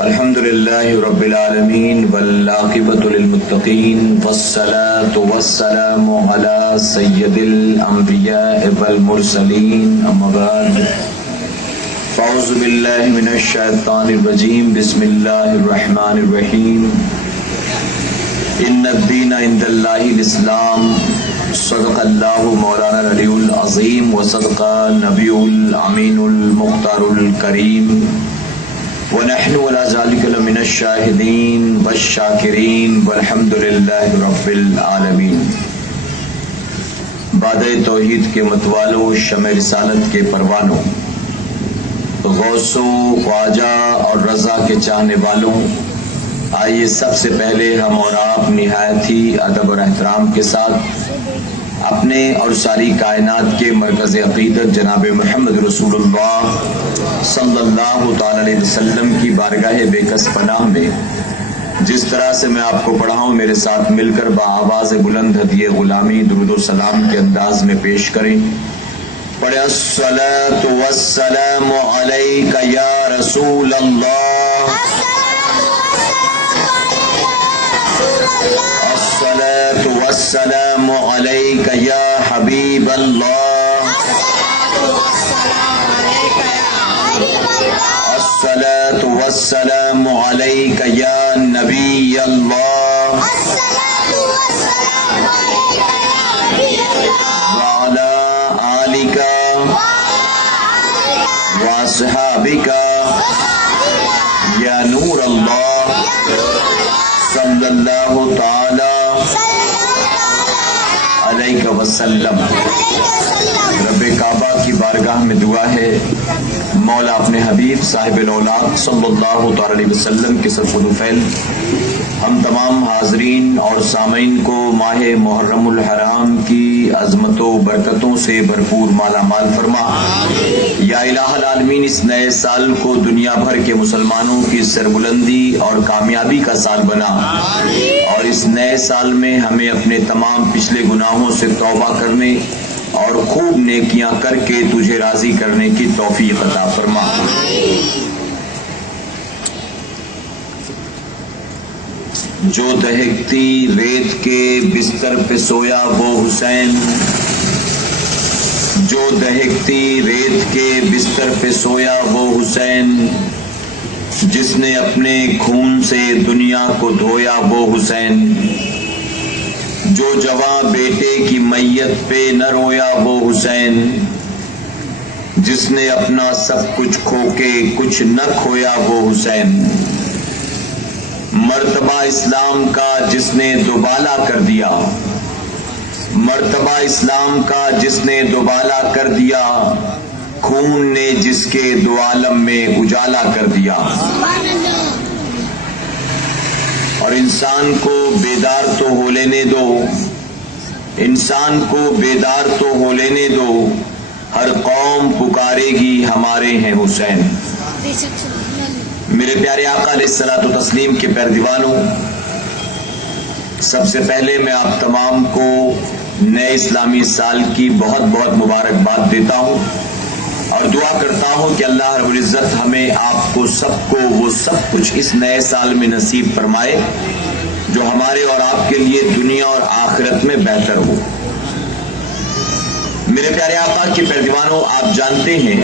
الحمدللہ رب العالمین والعاقبۃ للمتقین والصلاة والسلام علی سید الانبیاء والمرسلین اما بعد فاعوذ باللہ من الشیطان الرجیم بسم اللہ الرحمن الرحیم ان الدین عند اللہ الاسلام صدق اللہ مولانا العلی العظیم وصدق نبی الامین المختار الکریم ونحن على ذلك لمن الشاهدين والشاکرین والحمد للہ رب العالمین۔ بادۂ توحید کے متوالوں، شمع رسالت کے پروانوں، غوث و خواجہ اور رضا کے چاہنے والوں، آئیے سب سے پہلے ہم اور آپ نہایت ہی ادب اور احترام کے ساتھ اپنے اور ساری کائنات کے مرکز عقیدت جناب محمد رسول اللہ صلی اللہ تعالی علیہ وسلم کی بارگاہ بے کس پناہ میں جس طرح سے میں آپ کو پڑھاؤں میرے ساتھ مل کر بآواز بلند ہدیہ غلامی درود و سلام کے انداز میں پیش کریں۔ پڑھیں الصلاۃ والسلام علیک یا رسول اللہ، الصلاۃ والسلام علیک یا حبیب اللہ، الصلاۃ والسلام علیک یا نبی اللہ، وعلی آلک واصحابک یا نور اللہ صلی اللہ تعالی علیہ وسلم۔ رب کعبہ کی بارگاہ میں دعا ہے مولا اپنے حبیب صاحب الاولاد صلی اللہ تعالی علیہ وسلم کے سرخدفیل ہم تمام حاضرین اور سامعین کو ماہ محرم الحرام کی عظمت و برکتوں سے بھرپور مالا مال فرما۔ یا الہ العالمین اس نئے سال کو دنیا بھر کے مسلمانوں کی سربلندی اور کامیابی کا سال بنا، اور اس نئے سال میں ہمیں اپنے تمام پچھلے گناہوں سے توبہ کرنے اور خوب نیکیاں کر کے تجھے راضی کرنے کی توفیق عطا فرما۔ جو دہکتی ریت کے بستر پہ سویا وہ حسین، جو دہکتی ریت کے بستر پہ سویا وہ حسین، جس نے اپنے خون سے دنیا کو دھویا وہ حسین، جو جواں بیٹے کی میت پہ نہ رویا وہ حسین، جس نے اپنا سب کچھ کھو کے کچھ نہ کھویا وہ حسین، مرتبہ اسلام کا جس نے دوبالا کر دیا، مرتبہ اسلام کا جس نے دوبالا کر دیا، خون نے جس کے دو عالم میں اجالا کر دیا۔ اور انسان کو بیدار تو ہو لینے دو، انسان کو بیدار تو ہو لینے دو، ہر قوم پکارے گی ہمارے ہیں حسین۔ میرے پیارے آقا علیہ الصلوۃ والتسلیم کے پیر دیوانوں، سب سے پہلے میں آپ تمام کو نئے اسلامی سال کی بہت بہت مبارکباد دیتا ہوں اور دعا کرتا ہوں کہ اللہ رب العزت ہمیں آپ کو سب کو وہ سب کچھ اس نئے سال میں نصیب فرمائے جو ہمارے اور آپ کے لیے دنیا اور آخرت میں بہتر ہو۔ میرے پیارے آقا کے پیر دیوانوں، آپ جانتے ہیں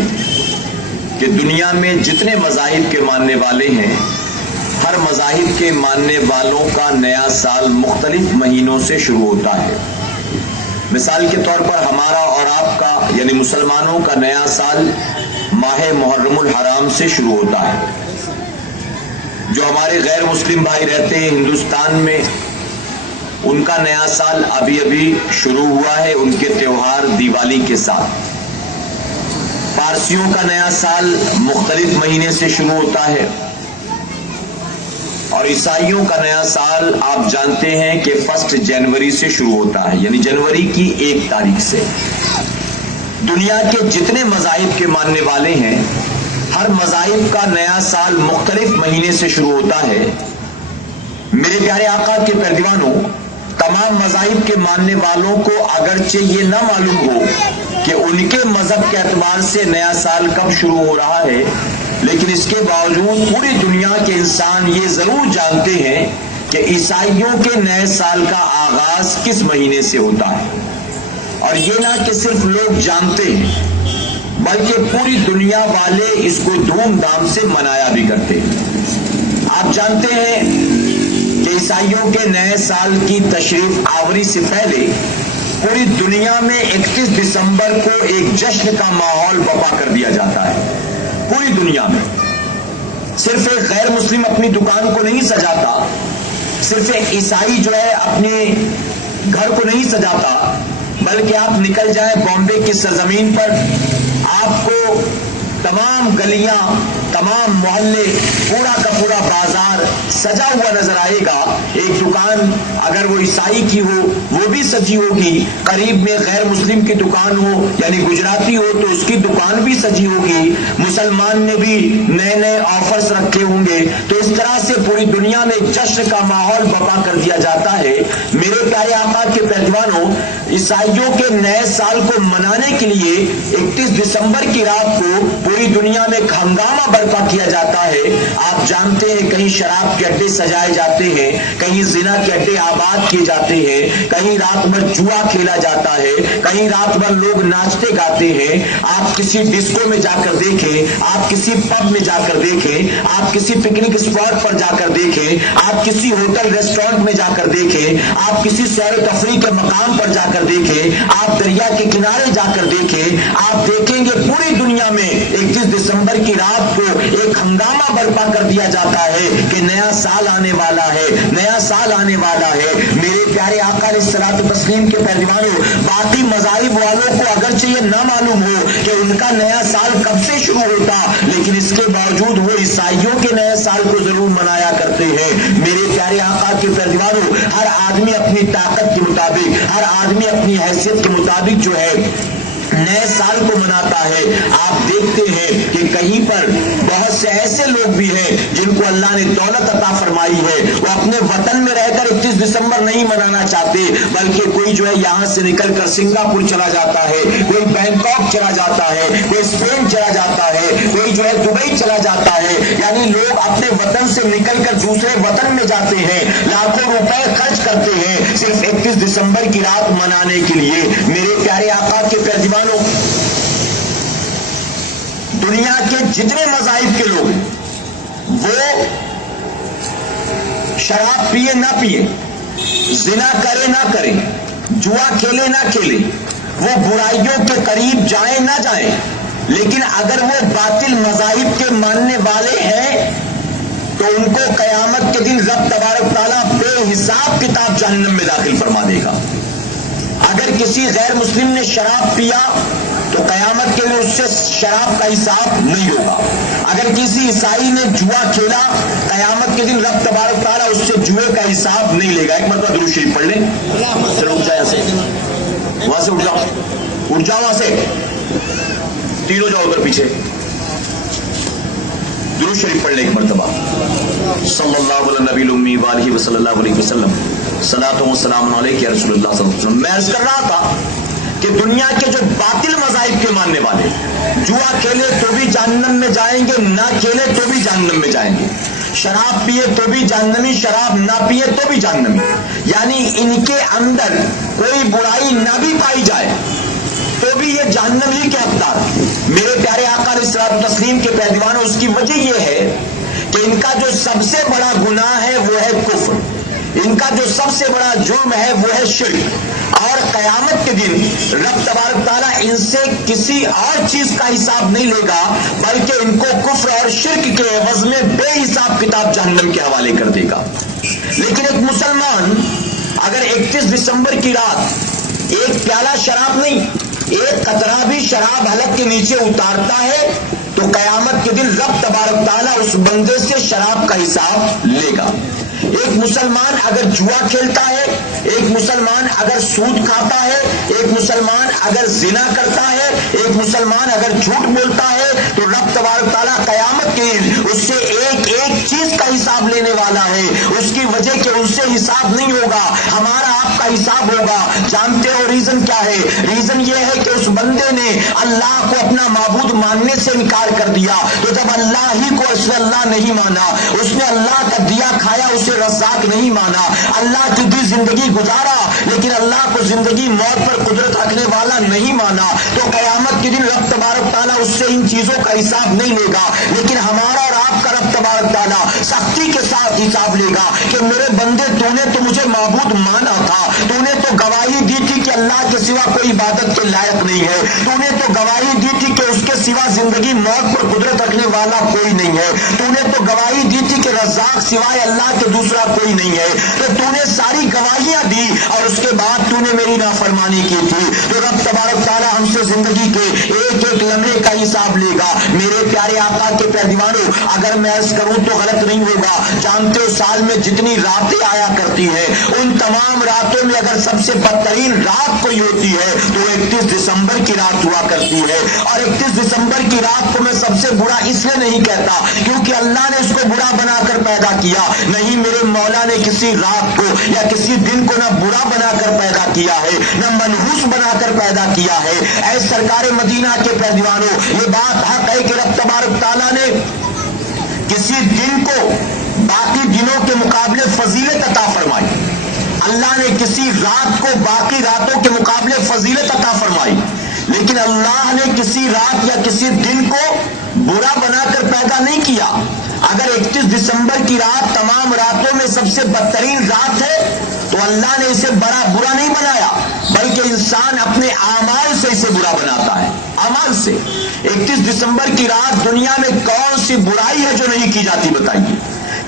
کہ دنیا میں جتنے مذاہب کے ماننے والے ہیں، ہر مذاہب کے ماننے والوں کا نیا سال مختلف مہینوں سے شروع ہوتا ہے۔ مثال کے طور پر ہمارا اور آپ کا یعنی مسلمانوں کا نیا سال ماہ محرم الحرام سے شروع ہوتا ہے۔ جو ہمارے غیر مسلم بھائی رہتے ہیں ہندوستان میں، ان کا نیا سال ابھی ابھی شروع ہوا ہے ان کے تہوار دیوالی کے ساتھ۔ پارسیوں کا نیا سال مختلف مہینے سے شروع ہوتا ہے، اور عیسائیوں کا نیا سال آپ جانتے ہیں کہ 1 جنوری سے شروع ہوتا ہے، یعنی جنوری کی 1 تاریخ سے۔ دنیا کے جتنے مذاہب کے ماننے والے ہیں، ہر مذاہب کا نیا سال مختلف مہینے سے شروع ہوتا ہے۔ میرے پیارے آقا کے پیر دیوانوں، تمام مذاہب کے ماننے والوں کو اگرچہ یہ نہ معلوم ہو کہ ان کے مذہب کے اعتبار سے نیا سال کب شروع ہو رہا ہے، لیکن اس کے باوجود پوری دنیا کے انسان یہ ضرور جانتے ہیں کہ عیسائیوں کے نئے سال کا آغاز کس مہینے سے ہوتا ہے، اور یہ نہ کہ صرف لوگ جانتے ہیں بلکہ پوری دنیا والے اس کو دھوم دھام سے منایا بھی کرتے ہیں۔ آپ جانتے ہیں کہ عیسائیوں کے نئے سال کی تشریف آوری سے پہلے پوری دنیا میں 31 دسمبر کو ایک جشن کا ماحول برپا کر دیا جاتا ہے۔ پوری دنیا میں صرف ایک غیر مسلم اپنی دکان کو نہیں سجاتا، صرف ایک عیسائی جو ہے اپنے گھر کو نہیں سجاتا، بلکہ آپ نکل جائیں بامبے کی سرزمین پر، آپ کو تمام گلیاں، تمام محلے، پورا کا پورا بازار سجا ہوا نظر آئے گا۔ ایک دکان اگر وہ عیسائی کی ہو وہ بھی سجی ہوگی، قریب میں غیر مسلم کی دکان ہو یعنی گجراتی ہو تو اس کی دکان بھی سجی ہوگی، مسلمان نے بھی نئے نئے آفرز رکھے ہوں گے۔ تو اس طرح سے پوری دنیا میں جشن کا ماحول برپا کر دیا جاتا ہے۔ میرے پیارے آقا کے پیروانوں، عیسائیوں کے نئے سال کو منانے کے لیے 31 دسمبر کی رات کو پوری دنیا میں ہنگامہ برپا کیا جاتا ہے۔ آپ جانتے ہیں کہیں شراب کے اڈے سجائے جاتے ہیں، کہیں زنا کے اڈے آباد کیے جاتے ہیں، کہیں رات بھر جوا کھیلا جاتا ہے، کہیں رات بھر لوگ ناچتے گاتے ہیں۔ آپ کسی ڈسکو میں جا کر دیکھیں، آپ کسی پب میں جا کر دیکھیں، آپ کسی پکنک اسپاٹ پر جا کر دیکھیں، آپ کسی ہوٹل ریسٹورینٹ میں جا کر دیکھیں، آپ کسی سیر و تفریح کے مقام پر جا کر دیکھیں، آپ دریا کے کنارے جا کر دیکھیں، آپ دیکھیں گے پوری دنیا میں 31 دسمبر کی رات کو ایک ہنگامہ برپا کر دیا جاتا ہے کہ نیا سال آنے والا ہے، نیا سال آنے والا ہے۔ میرے پیارے آقا علیہ الصلوۃ والتسلیم کے پیروانوں، باقی مذاہب والوں کو اگرچہ یہ نہ معلوم ہو کہ ان کا نیا سال کب سے شروع ہوتا، لیکن اس کے باوجود وہ عیسائیوں کے نئے سال کو ضرور منایا کرتے ہیں۔ میرے پیارے آقا کے پیروانوں، ہر آدمی اپنی طاقت کے مطابق، ہر آدمی اپنی حیثیت کے مطابق جو ہے نئے سال کو مناتا ہے۔ آپ دیکھتے ہیں کہ کہیں پر بہت سے ایسے لوگ بھی ہیں جن کو اللہ نے دولت عطا فرمائی ہے، وہ اپنے وطن میں رہ کر 31 دسمبر نہیں منانا چاہتے، بلکہ کوئی جو ہے یہاں سے نکل کر سنگاپور چلا جاتا ہے، کوئی بینکاک چلا جاتا ہے، کوئی اسپین چلا جاتا ہے، کوئی جو ہے دبئی چلا جاتا ہے۔ یعنی لوگ اپنے وطن سے نکل کر دوسرے وطن میں جاتے ہیں، لاکھوں روپے خرچ کرتے ہیں صرف 31 دسمبر کی رات منانے کے لیے۔ میرے پیارے آقا کے پیروانوں، دنیا کے جتنے مذاہب کے لوگ ہیں وہ شراب پیے نہ پیے، زنا کرے نہ کرے، جوا کھیلے نہ کھیلے، وہ برائیوں کے قریب جائیں نہ جائیں، لیکن اگر وہ باطل مذاہب کے ماننے والے ہیں تو ان کو قیامت کے دن رب تبارک تعالیٰ بے حساب کتاب جہنم میں داخل فرما دے گا۔ اگر کسی غیر مسلم نے شراب پیا تو قیامت کے دن اس سے شراب کا حساب نہیں ہوگا۔ اگر کسی عیسائی نے جوا کھیلا، قیامت کے دن رب تبارک تعالیٰ اس سے جوئے کا حساب نہیں لے گا۔ ایک مرتبہ درود شریف پڑھ لیں، چلو اٹھ جائے، وہاں سے اٹھ جاؤ، اٹھ جاؤ، وہاں سے تینوں جاؤ ادھر پیچھے، درود شریف پڑھ لیں ایک مرتبہ۔ صلی اللہ علیہ نبی الامی وآلہ وصلی اللہ علیہ وسلم، صلاۃ و سلام علیک یا رسول اللہ صلی اللہ علیہ وسلم۔ میں عرض کر رہا تھا کہ دنیا کے جو باطل مذاہب کے ماننے والے، جوا کھیلے تو بھی جہنم میں جائیں گے، نہ کھیلے تو بھی جہنم میں جائیں گے، شراب پیے تو بھی جہنمی، شراب نہ پیے تو بھی جہنمی، یعنی ان کے اندر کوئی برائی نہ بھی پائی جائے تو بھی یہ جہنم ہی کے حقدار۔ میرے پیارے آقا علیہ الصلوۃ والتسلیم کے پیروانوں، اس کی وجہ یہ ہے کہ ان کا جو سب سے بڑا گناہ ہے وہ ہے کفر، ان کا جو سب سے بڑا جرم ہے وہ ہے شرک، اور قیامت کے دن رب تبارک تعالیٰ ان سے کسی اور چیز کا حساب نہیں لے گا، بلکہ ان کو کفر اور شرک کے عوض میں بے حساب کتاب جہنم کے حوالے کر دے گا۔ لیکن ایک مسلمان اگر 31 دسمبر کی رات ایک پیالہ شراب نہیں، ایک قطرہ بھی شراب حلق کے نیچے اتارتا ہے تو قیامت کے دن رب تبارک تعالیٰ اس بندے سے شراب کا حساب لے گا۔ ایک مسلمان اگر جوا کھیلتا ہے، ایک مسلمان اگر سود کھاتا ہے، ایک مسلمان اگر زنا کرتا ہے، ایک مسلمان اگر جھوٹ بولتا ہے تو رب تبارک تعالیٰ قیامت کے دن اس سے ایک ایک چیز چیز کا حساب لینے والا ہے، اس کی وجہ کہ ان سے حساب نہیں ہوگا، ہمارا آپ کا حساب ہوگا۔ جانتے ہو ریزن کیا ہے؟ ریزن یہ ہے کہ اس بندے نے اللہ کو اپنا معبود ماننے سے انکار کر دیا، تو جب اللہ ہی کو اس نے اللہ نہیں مانا، اس نے اللہ کا دیا کھایا اسے رزاق نہیں مانا، اللہ کی دی زندگی گزارا لیکن اللہ کو زندگی موت پر قدرت رکھنے والا نہیں مانا، تو قیامت کے دن رب تبارک تعالیٰ اس سے ان چیزوں کا حساب نہیں لے گا، لیکن ہمارا اور آپ کا رب تبارک تعالیٰ سختی کے ساتھ حساب لے گا کہ میرے بندے تو نے تو مجھے معبود مانا تھا، تو نے تو گواہی دی تھی کہ اللہ کے سوا کوئی عبادت کے لائق نہیں ہے، تو نے تو گواہی دی تھی کہ اس کے سوا زندگی موت پر قدرت رکھنے والا کوئی نہیں ہے، تو نے تو گواہی دی تھی کہ رزاق سوائے اللہ کے دوسرا کوئی نہیں ہے، تو نے ساری گواہیاں دی اور اس کے بعد تو نے میری نافرمانی کی تھی، تو رب تبارک تعالیٰ ہم سے زندگی کے ایک ایک لمحے کا حساب لے گا۔ میرے پیارے آقا کے پیروانوں، اگر میں عرض کروں تو غلط نہیں ہوگا، جانتے ہو سال میں جتنی راتیں آیا کرتی ہیں ان تمام راتوں میں اگر سب سے بدترین رات کوئی ہوتی ہے تو 31 دسمبر کی رات ہوا کرتی ہے، اور 31 دسمبر کی رات کو میں سب سے برا اس لیے نہیں کہتا کیونکہ اللہ نے اس کو برا بنا کر پیدا کیا، نہیں، میرے مولا نے کسی رات کو یا کسی دن کو نہ برا بنا کر پیدا کیا ہے نہ منحوس بنا کر پیدا کیا ہے۔ اے سرکار مدینہ کے پیروانوں، یہ بات حق ہے کہ رب تبارک تعالیٰ نے کسی دن کو باقی دنوں کے مقابلے فضیلت عطا فرمائی، اللہ نے کسی رات کو باقی راتوں کے مقابلے فضیلت عطا فرمائی، لیکن اللہ نے کسی رات یا کسی دن کو برا بنا کر پیدا نہیں کیا۔ اگر 31 دسمبر کی رات تمام راتوں میں سب سے بدترین رات ہے تو اللہ نے اسے برا نہیں بنایا، بلکہ انسان اپنے اعمال سے اسے برا بناتا ہے، عمل سے۔ 31 دسمبر کی رات دنیا میں کون سی برائی ہے جو نہیں کی جاتی بتائیے؟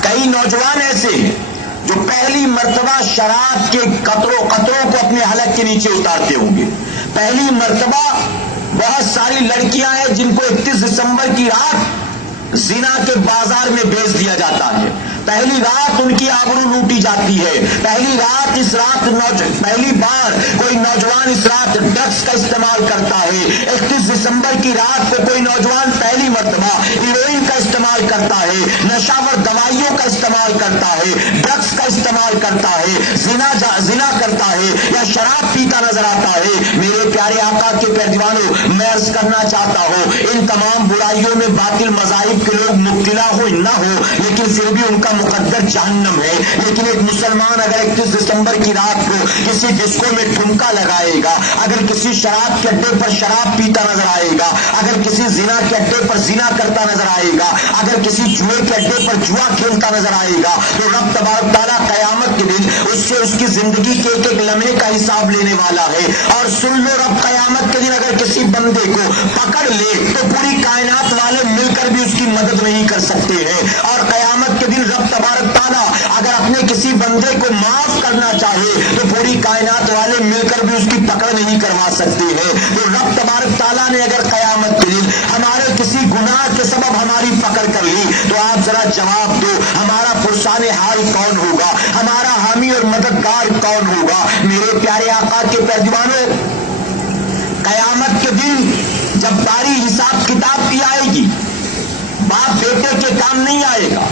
کئی نوجوان ایسے ہیں جو پہلی مرتبہ شراب کے قطروں کو اپنے حلق کے نیچے اتارتے ہوں گے، پہلی مرتبہ بہت ساری لڑکیاں ہیں جن کو 31 دسمبر کی رات زنا کے بازار میں بیچ دیا جاتا ہے، پہلی رات ان کی آبرو لوٹی جاتی ہے، پہلی بار کوئی نوجوان اس رات ڈرگس کا استعمال کرتا ہے، 31 دسمبر کی رات کو کوئی نوجوان پہلی مرتبہ ہیروئن کا استعمال کرتا ہے، نشاور دوائیوں کا استعمال کرتا ہے، ڈرگس کا استعمال کرتا ہے، زنا کرتا ہے یا شراب پیتا نظر آتا ہے۔ میرے پیارے آقا کے پیروانوں، میں عرض کرنا چاہتا ہوں ان تمام برائیوں میں باطل مذاہب کے لوگ مبتلا ہو نہ ہو لیکن پھر بھی ان کا مقدر جہنم ہے، لیکن ایک مسلمان اگر 31 دسمبر کی رات کو کسی ڈسکو میں ٹھمکا لگائے گا، اگر کسی شراب کے اڈے پر شراب پیتا نظر آئے گا، اگر کسی زنا کے اڈے پر زنا کرتا نظر آئے گا، اگر کسی جوئے کے اڈے پر جوا کھیلتا نظر آئے گا، تو رب تبارک تعالیٰ قیامت کے دن اس سے اس کی زندگی کے ایک ایک لمحے کا حساب لینے والا ہے۔ اور سن لو، رب قیامت کے دن اگر کسی بندے کو پکڑ لے تو پوری کائنات والے مل کر بھی اس کی مدد نہیں کر سکتے ہیں، اور قیامت کے دن رب تبارک تعالیٰ اگر اپنے کسی بندے کو معاف کرنا چاہے تو پوری کائنات والے مل کر بھی اس کی پکڑ نہیں کروا سکتے ہیں۔ تو رب تبارک تعالیٰ نے اگر قیامت کے دن ہمارے کسی گناہ کے سبب ہماری پکڑ کر لی تو آپ ذرا جواب دو، ہمارا پرسان حال کون ہوگا، ہمارا حامی اور مددگار کون ہوگا؟ میرے پیارے آقا کے پیروانوں، قیامت کے دن جب باری حساب کتاب کی آئے گی، باپ بیٹے کے کام نہیں آئے گا،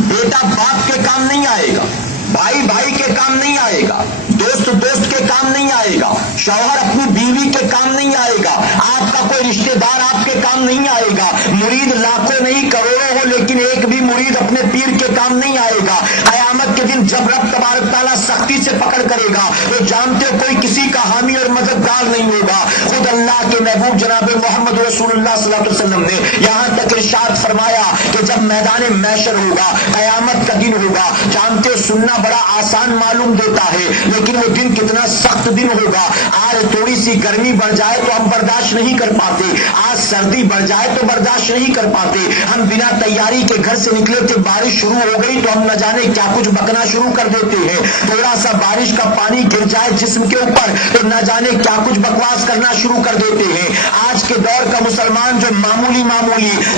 بیٹا باپ کے کام نہیں آئے گا، بھائی بھائی کے کام نہیں آئے گا، دوست دوست کے کام نہیں آئے گا، شوہر اپنی بیوی کے کام نہیں آئے گا، آپ کا کوئی رشتہ دار آپ کے کام نہیں آئے گا، مرید لاکھوں نہیں کروڑوں ہو لیکن ایک بھی مرید اپنے پیر کے کام نہیں آئے گا۔ قیامت کے دن جب رب تبارک تعالیٰ سختی سے پکڑ کرے گا تو جانتے ہو کوئی کسی کا حامی اور مددگار نہیں ہوگا، خود اللہ کے محبوب جناب محمد رسول اللہ صلی اللہ علیہ وسلم نے یہاں تک ارشاد فرمایا کہ جب میدان محشر ہوگا، قیامت کا دن ہوگا، جانتے ہو سننا بڑا آسان معلوم دیتا ہے لیکن وہ دن کتنا سخت دن ہوگا۔ آج تھوڑی سی گرمی بڑھ جائے تو ہم برداشت نہیں کر پاتے، آج سردی بڑھ جائے تو برداشت نہیں کر پاتے، ہم بنا تیاری کے گھر سے نکلے تھے، بارش شروع ہو گئی تو ہم نہ جانے کیا کچھ بکنا شروع کر دیتے ہیں، تھوڑا سا بارش کا پانی گر جائے جسم کے اوپر تو نہ جانے کیا کچھ بکواس کرنا شروع کر دیتے ہیں۔ آج کے دور کا مسلمان جو معمولی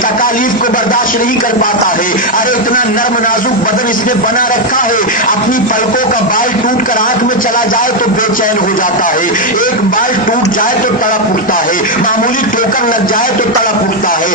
تکالیف کو برداشت نہیں کر پاتا ہے، ارے اتنا نرم نازک بدن اس نے بنا رکھا ہے، اپنی پلکوں کا بال ٹوٹ کر آنکھ میں چلا جائے تو بے چین ہو جاتا ہے، ایک بال ٹوٹ جائے تو تڑپ اٹھتا ہے، معمولی ٹھوکر لگ جائے تو تڑپ اٹھتا ہے،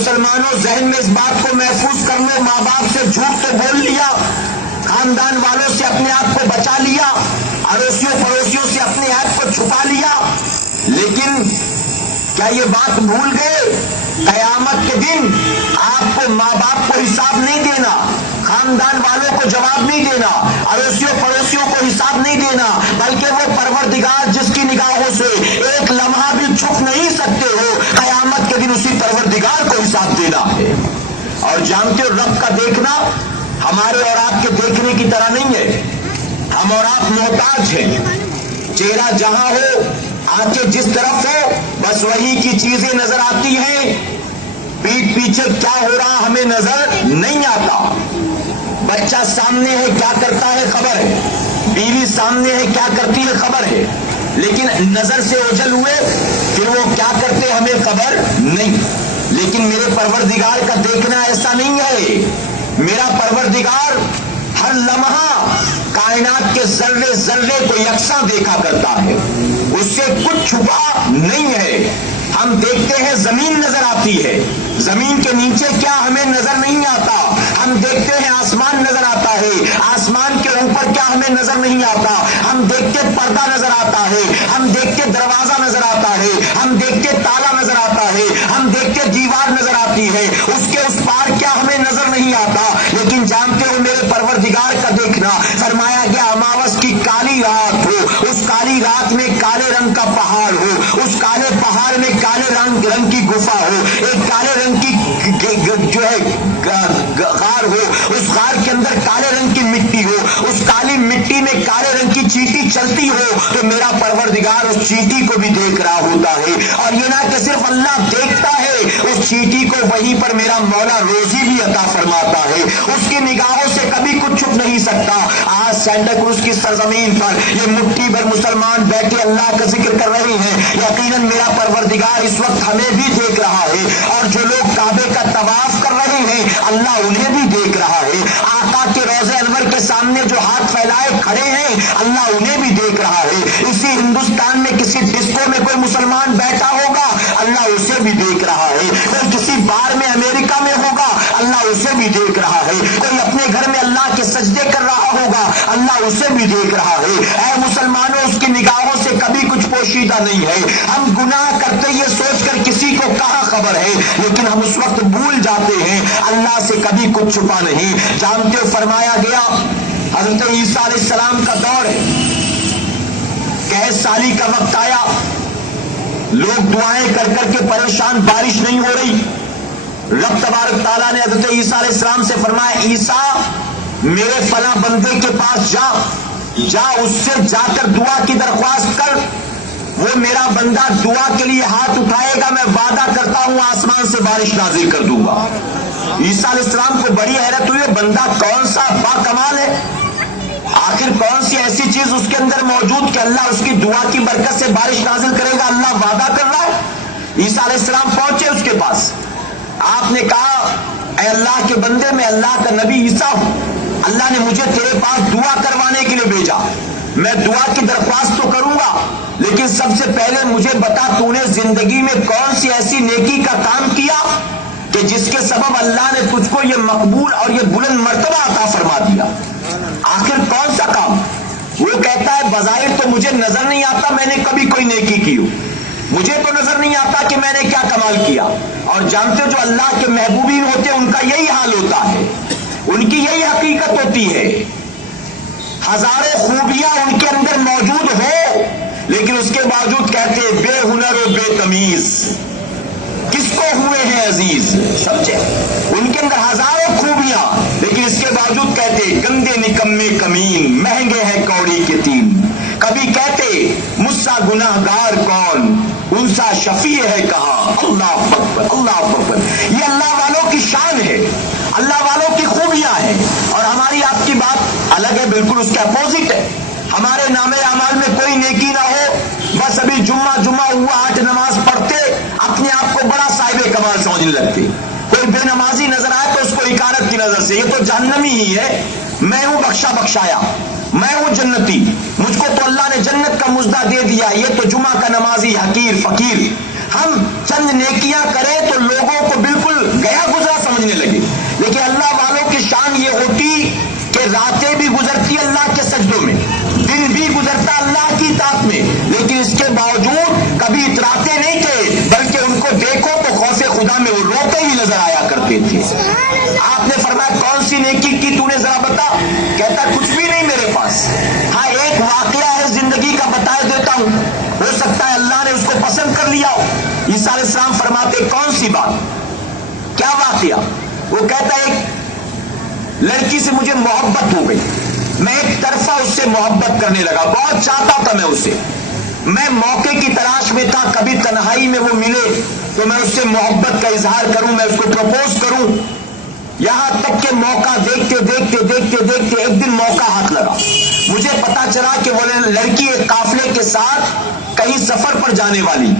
مسلمانوں ذہن میں اس بات کو محفوظ کر لو، ماں باپ سے جھوٹ تو بول لیا، خاندان والوں سے اپنے آپ کو بچا لیا، اڑوسیوں پڑوسیوں سے اپنے عیب کو چھپا لیا، لیکن کیا یہ بات بھول گئے قیامت کے دن آپ کو ماں باپ کو حساب نہیں دینا، خاندان والوں کو جواب نہیں دینا، اڑوسیوں پڑوسیوں کو حساب نہیں دینا، بلکہ وہ پروردگار جس کی نگاہوں سے ایک لمحہ بھی چھپ نہیں سکتے ہو، قیامت کے دن اسی پروردگار کو حساب دینا ہے۔ اور جانتے ہو رب کا دیکھنا ہمارے اور آپ کے دیکھنے کی طرح نہیں ہے، ہم اور آپ محتاج ہیں، چہرہ جہاں ہو، آنکھیں جس طرف ہو، بس وہی کی چیزیں نظر آتی ہیں، پیٹ پیچھے کیا ہو رہا ہمیں نظر نہیں آتا۔ بچہ سامنے ہے کیا کرتا ہے خبر ہے، بیوی سامنے ہے کیا کرتی ہے خبر ہے، لیکن نظر سے اوجھل ہوئے پھر وہ کیا کرتے ہمیں خبر نہیں۔ لیکن میرے پروردگار کا دیکھنا ایسا نہیں ہے، میرا پروردگار ہر لمحہ کائنات کے ذرے ذرے کو یکساں دیکھا کرتا ہے، اس سے کچھ چھپا نہیں ہے۔ ہم دیکھتے ہیں زمین نظر آتی ہے، زمین کے نیچے کیا ہمیں نظر نہیں آتا، ہم دیکھتے ہیں آسمان نظر آتا ہے، آسمان کے اوپر کیا ہمیں نظر نہیں آتا، ہم دیکھتے پردہ نظر آتا ہے، ہم دیکھتے دروازہ نظر آتا ہے، ہم دیکھتے تالا نظر آتا ہے، ہم دیکھتے دیوار نظر آتی ہے، اس کے اس پار کیا ہمیں نظر نہیں آتا۔ لیکن جانتے ہو میرے پروردگار کا دیکھنا، فرمایا گیا اماوس کی کالی رات ہو، اس کالی رات میں کالے رنگ کا پہاڑ ہو، اس کالے پہاڑ میں کالے رنگ کی گفا ہو، ایک کالے رنگ کی جو ہے غار ہو، اس غار کے اندر کالے رنگ کی مٹی ہو، اس کالی مٹی میں کالے رنگ کی چیٹی چلتی ہو، تو میرا پروردگار اس چیٹی کو بھی دیکھ رہا ہوتا ہے۔ اور یہ نہ کہ صرف اللہ دیکھتا ہے، اس چیٹی کو وہیں پر میرا مولا روزی بھی عطا فرماتا ہے، اس کی نگاہوں سے کبھی کچھ چھپ نہیں سکتا۔ آج سینٹا کروز کی سرزمین پر یہ مٹھی بھر مسلمان بیٹھے اللہ کا ذکر کر رہے ہیں، یقیناً میرا پروردگار اس وقت ہمیں بھی دیکھ رہا ہے، اور جو لوگ کعبے کا طواف کر رہے ہیں اللہ انہیں بھی دیکھ رہا ہے، آقا کے روضے انور کے سامنے جو ہاتھ پھیلائے کھڑے ہیں اللہ انہیں بھی دیکھ رہا ہے۔ اسی ہندوستان میں کسی ڈسکو میں کوئی مسلمان بیٹھا ہوگا اللہ اسے بھی دیکھ رہا ہے، کوئی کسی بار میں امریکہ میں ہوگا اللہ اسے بھی دیکھ رہا ہے، کوئی اپنے گھر میں اللہ کے سجدے کر رہا ہوگا اللہ اسے بھی دیکھ رہا ہے۔ اے مسلمانوں اس کی نگاہوں سے کبھی کچھ پوشیدہ نہیں ہے، ہم گناہ کرتے یہ سوچ کر کسی کو کہاں خبر ہے، لیکن ہم اس وقت بھول جاتے ہیں اللہ سے کبھی کچھ چھپا نہیں۔ جانتے ہو فرمایا گیا حضرت عیسیٰ علیہ السلام کا دور ہے، 21 سالی کا وقت آیا، لوگ دعائیں کر کر کے پریشان، بارش نہیں ہو رہی، رب تبارک تعالیٰ نے حضرت عیسیٰ علیہ السلام سے فرمایا عیسیٰ میرے فلاں بندے کے پاس جا اس سے جا کر دعا کی درخواست کر، وہ میرا بندہ دعا کے لیے ہاتھ اٹھائے گا، میں وعدہ کرتا ہوں آسمان سے بارش نازل کر دوں گا۔ عیسیٰ علیہ السلام کو بڑی حیرت ہوئی، بندہ کون سا با کمال ہے، آخر کون سی ایسی چیز اس کے اندر موجود کہ اللہ اس کی دعا کی برکت سے بارش نازل کرے گا، اللہ وعدہ کر رہا ہے۔ عیسیٰ علیہ السلام پہنچے اس کے پاس، آپ نے کہا اے اللہ کے بندے میں اللہ کا نبی عیسیٰ ہوں، اللہ نے مجھے تیرے پاس دعا کروانے کے لیے بھیجا، میں دعا کی درخواست تو کروں گا لیکن سب سے پہلے مجھے بتا تو نے زندگی میں کون سی ایسی نیکی کا کام کیا کہ جس کے سبب اللہ نے تجھ کو یہ مقبول اور یہ بلند مرتبہ عطا فرما دیا، آخر کون سا کام؟ وہ کہتا ہے بظاہر تو مجھے نظر نہیں آتا میں نے کبھی کوئی نیکی کی ہو، مجھے تو نظر نہیں آتا کہ میں نے کیا کمال کیا۔ اور جانتے ہو جو اللہ کے محبوبین ہوتے ہیں ان کا یہی حال ہوتا ہے، ان کی یہی حقیقت ہوتی ہے، ہزاروں خوبیاں ان کے اندر موجود ہو لیکن اس کے باوجود کہتے ہیں بے ہنر و بے تمیز، کس کو ہوئے ہیں عزیز، سمجھے، ان کے اندر ہزاروں خوبیاں لیکن اس کے باوجود کہتے گندے نکمے کمین، مہنگے ہیں کوڑی کے تین، کبھی کہتے مجھ سا گناہ گار کون، ان سا شفیع ہے کہاں، اللہ اکبر اللہ اکبر۔ یہ اللہ والوں کی شان ہے، اللہ والوں کی خوبیاں ہیں، اور ہماری آپ کی بات الگ ہے، بالکل اس کے اپوزٹ ہے۔ ہمارے نام اعمال میں کوئی نیکی نہ ہو، بس ابھی جمعہ ہوا 8 نماز پڑھتے اپنے آپ کو بڑا صاحب کمال سمجھنے لگتے، کوئی بے نمازی نظر آئے تو اس کو اکارت کی نظر سے یہ تو جہنمی ہی ہے، میں ہوں بخشا بخشایا، میں ہوں جنتی، مجھ کو تو اللہ نے جنت کا مژدہ دے دیا، یہ تو جمعہ کا نمازی حقیر فقیر۔ ہم چند نیکیاں کریں تو لوگوں کو بالکل گیا گزرا سمجھنے لگے. لیکن اللہ والوں کی شان یہ ہوتی کہ راتیں بھی گزرتی اللہ کے سجدوں میں, دن بھی گزرتا اللہ کی اطاعت میں, لیکن اس کے باوجود کبھی اتراتے نہیں تھے, بلکہ ان کو دیکھو تو خوف خدا میں وہ روتے ہی نظر آیا کرتے تھے. آپ نے فرمایا کون سی نیکی کی تو نے ذرا بتا؟ کہتا کچھ بھی نہیں میرے پاس. ہاں ایک واقعہ ہے زندگی کا, بتا دیتا ہوں, ہو سکتا ہے اللہ نے اس کو پسند کر لیا ہو. عیسیٰ علیہ السلام فرماتے کون سی بات, کیا واقعہ؟ وہ کہتا ہے ایک لڑکی سے مجھے محبت ہو گئی, میں ایک طرفہ اس سے محبت کرنے لگا, بہت چاہتا تھا میں اسے, میں موقع کی تلاش میں تھا, کبھی تنہائی میں وہ ملے تو میں اس سے محبت کا اظہار کروں, میں اس کو پرپوز کروں. یہاں تک کہ موقع دیکھتے دیکھتے دیکھتے دیکھتے ایک دن موقع ہاتھ لگا. مجھے پتا چلا کہ وہ لڑکی ایک قافلے کے ساتھ کہیں سفر پر جانے والی.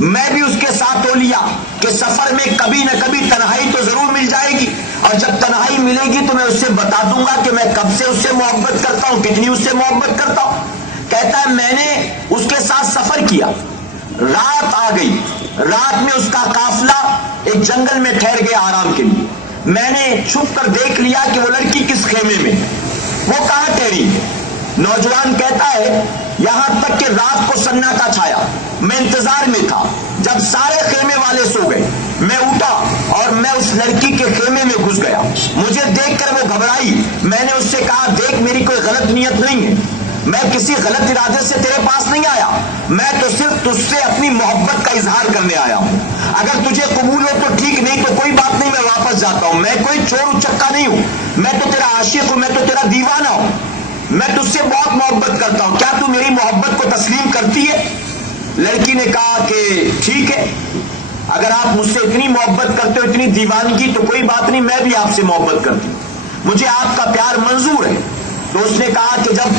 میں بھی اس کے ساتھ ہو لیا کہ سفر میں کبھی نہ کبھی تنہائی تو ضرور مل جائے گی, اور جب تنہائی ملے گی تو میں اس سے بتا دوں گا کہ میں کب سے اس سے محبت کرتا ہوں, کتنی اس سے محبت کرتا ہوں. کہتا ہے میں نے اس کے ساتھ سفر کیا, رات آ گئی, رات میں اس کا قافلہ ایک جنگل میں ٹھہر گیا آرام کے لیے. میں نے چھپ کر دیکھ لیا کہ وہ لڑکی کس خیمے میں, وہ کہاں ٹھہری. نوجوان کہتا ہے یہاں تک کہ رات کو سناٹا چھایا, میں انتظار میں تھا. جب سارے خیمے والے سو گئے میں اٹھا اور میں اس لڑکی کے خیمے میں گھس گیا. مجھے دیکھ کر وہ گھبرائی. میں نے اس سے کہا دیکھ میری کوئی غلط نیت نہیں ہے, میں کسی غلط ارادے سے تیرے پاس نہیں آیا, میں تو صرف تجھ سے اپنی محبت کا اظہار کرنے آیا ہوں. اگر تجھے قبول ہو تو ٹھیک, نہیں تو کوئی بات نہیں, میں واپس جاتا ہوں. میں کوئی چور اچکا نہیں ہوں, میں تو تیرا عاشق ہوں, میں تو تیرا دیوانہ ہوں, میں تجھ سے بہت محبت کرتا ہوں, کیا تو میری محبت کو تسلیم کرتی ہے؟ لڑکی نے کہا کہ ٹھیک ہے, اگر آپ مجھ سے اتنی محبت کرتے ہو, اتنی دیوانگی, تو کوئی بات نہیں, میں بھی آپ سے محبت کرتی ہوں, مجھے آپ کا پیار منظور ہے. تو اس نے کہا کہ جب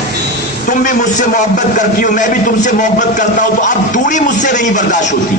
تم بھی مجھ سے محبت کرتی ہو, میں بھی تم سے محبت کرتا ہوں, تو اب دوری مجھ سے نہیں برداشت ہوتی,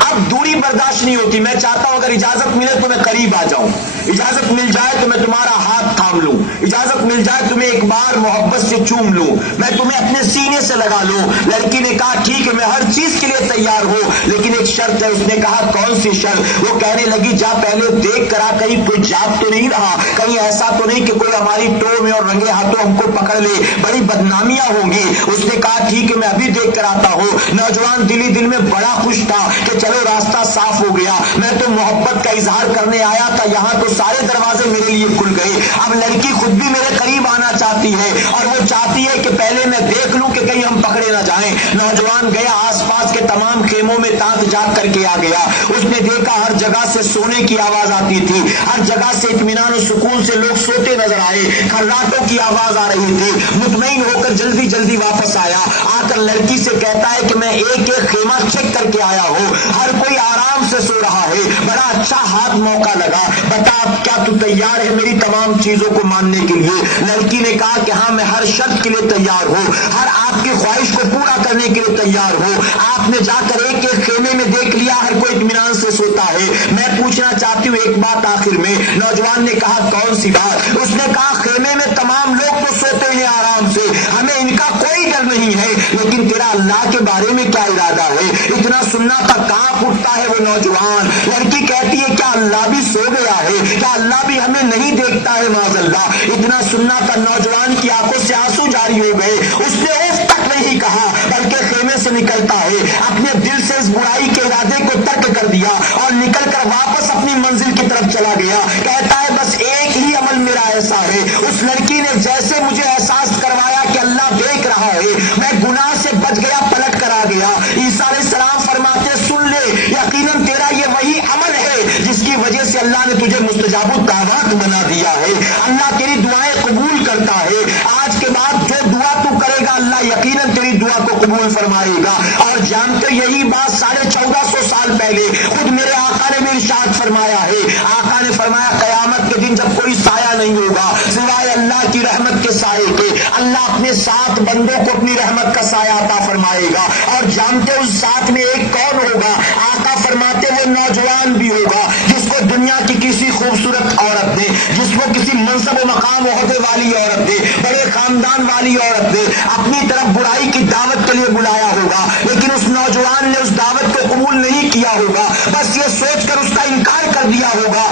اب دوری برداشت نہیں ہوتی. میں چاہتا ہوں اگر اجازت ملے تو میں قریب آ جاؤں, اجازت مل جائے تو میں تمہارا ہاتھ تھام لوں, اجازت مل جائے تمہیں ایک بار محبت سے چوم لوں, میں تمہیں اپنے سینے سے لگا لوں. لڑکی نے کہا ٹھیک ہے, میں ہر چیز کے لیے تیار ہوں, لیکن ایک شرط ہے. اس نے کہا کون سی شرط؟ وہ کہنے لگی جا پہلے دیکھ کرا, کہیں کوئی جاگ تو نہیں رہا, کہیں ایسا تو نہیں کہ کوئی ہماری ٹو میں اور رنگے ہاتھوں ہم کو پکڑ لے, بڑی بدنامیاں ہوں گی. اس نے کہا ٹھیک ہے, میں ابھی دیکھ کر آتا ہوں. نوجوان دلی دل میں بڑا خوش تھا کہ چلو راستہ صاف ہو گیا, میں تو محبت کا اظہار کرنے آیا تھا, یہاں تو سارے دروازے میرے لیے کھل گئے. اب لڑکی خود بھی میرے قریب آنا چاہتی ہے, اور وہ چاہتی ہے کہ پہلے میں دیکھ لوں کہ کہیں ہم پکڑے نہ جائیں. نوجوان گیا, آس پاس کے تمام خیموں میں تاک جاگ کر کے آ گیا. اس نے دیکھا ہر جگہ سے سونے کی آواز آتی تھی, ہر جگہ سے اطمینان و سکون سے لوگ سوتے نظر آئے, خراٹوں کی آواز آ رہی تھی. مطمئن ہو کر جلدی جلدی واپس آیا, آ کر لڑکی سے کہتا ہے کہ میں ایک ایک خیمہ چیک کر کے آیا ہوں, ہر کوئی آرام سے سو رہا ہے, بڑا اچھا ہاتھ موقع لگا, بتا کیا تو تیار ہے میری تمام چیزوں کو ماننے کے لیے؟ لڑکی نے کہا کہ ہاں میں ہر شرط کے لیے تیار ہوں, ہر آپ کی خواہش کو پورا کرنے کے لیے تیار ہوں. آپ نے جا کر ایک ایک خیمے میں دیکھ لیا, ہر کوئی اطمینان سے سوتا ہے. میں پوچھنا چاہتی ہوں ایک بات آخر میں. نوجوان نے کہا کون سی بات؟ اس نے کہا خیمے میں تمام لوگ تو سوتے ہیں آرام سے, ہمیں ان کا کوئی ڈر نہیں ہے, لیکن تیرا اللہ کے بارے میں کیا ارادہ ہے؟ اتنا سننا تھا, کہاں اٹھتا ہے وہ نوجوان. لڑکی کہتی ہے کیا اللہ بھی سو گیا ہے؟ کیا اللہ بھی ہمیں نہیں دیکھتا ہے؟ معاذ اللہ. اتنا سننا تھا, نوجوان کی آنکھوں سے آنسو جاری ہو گئے. اس نے اف تک نہیں کہا, بلکہ خیمے سے نکلتا ہے, اپنے دل سے اس برائی کے ارادے کو ترک کر دیا اور نکل کر واپس اپنی منزل کی طرف چلا گیا. کہتا ہے بس ایک ہی عمل میرا ایسا ہے, اس لڑکی نے جیسے مجھے احساس کروایا کہ اللہ دیکھ رہا ہے, میں گناہ سے بچ گیا, پلٹ کر آ گیا. عیسیٰ علیہ السلام فرماتے سن لے, یقیناً تیرا یہ وہی عمل ہے جس کی وجہ سے اللہ نے تجھے مستجاب الدعوات بنا دیا ہے. اللہ تیری دعائیں قبول کرتا ہے. آج کے بعد جو دعا تو کرے گا اللہ یقیناً تیری دعا کو قبول فرمائے گا. اور جانتے یہی بات 1450 سال پہلے خود میرے آقا نے بھی ارشاد فرمایا ہے. آقا نے فرمایا قیامت کے دن جب کوئی سایہ نہیں ہوگا سوائے اللہ کی رحمت کے سائے کے, اللہ اپنے 7 بندوں کو اپنی رحمت کا سایہ عطا فرمائے گا. اور جانتے اس 7 میں ایک کون ہوگا؟ آقا فرماتے وہ نوجوان بھی ہوگا جس کو دنیا کی کسی خوبصورت عورت نے, جس کو کسی منصب و مقام عہدے والی عورت نے, بڑے خاندان والی عورت نے اپنی طرف برائی کی دعوت کے لیے بلایا ہوگا, لیکن اس نوجوان نے اس دعوت کو قبول نہیں کیا ہوگا, بس یہ سوچ کر اس کا انکار کر دیا ہوگا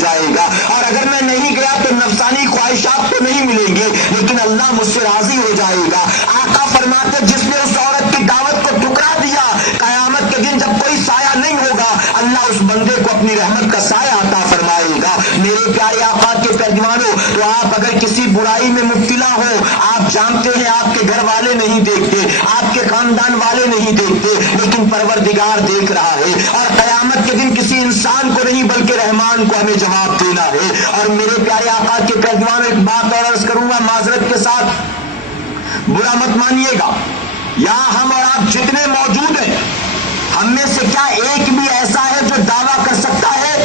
جائے گا، اور اگر میں نہیں گیا تو نفسانی خواہشات تو نہیں ملیں گے، لیکن اللہ مجھ سے راضی ہو جائے گا۔ آقا فرماتے جس نے اس عورت کی دعوت کو ٹھکرا دیا، قیامت کے دن جب کوئی سایہ نہیں ہوگا، اللہ اس بندے کو اپنی رحمت کا سایہ عطا فرمائے گا۔ میرے پیارے آقا کے پیروانوں، تو آپ اگر کسی برائی میں مبتلا ہو، آپ جانتے ہیں آپ کے گھر والے نہیں دیکھتے، آپ کے خاندان والے نہیں دیکھتے، لیکن پروردگار دیکھ رہا ہے، اور قیامت کے دن کسی انسان کو نہیں بلکہ رحمان کو ہمیں جواب دینا ہے۔ اور میرے پیارے آقا کے پیروانوں، ایک بات اور عرض کروں گا معذرت کے ساتھ، برا مت مانیے گا، یہاں ہم اور آپ جتنے موجود ہیں، ہم میں سے کیا ایک بھی ایسا ہے جو دعویٰ کر سکتا ہے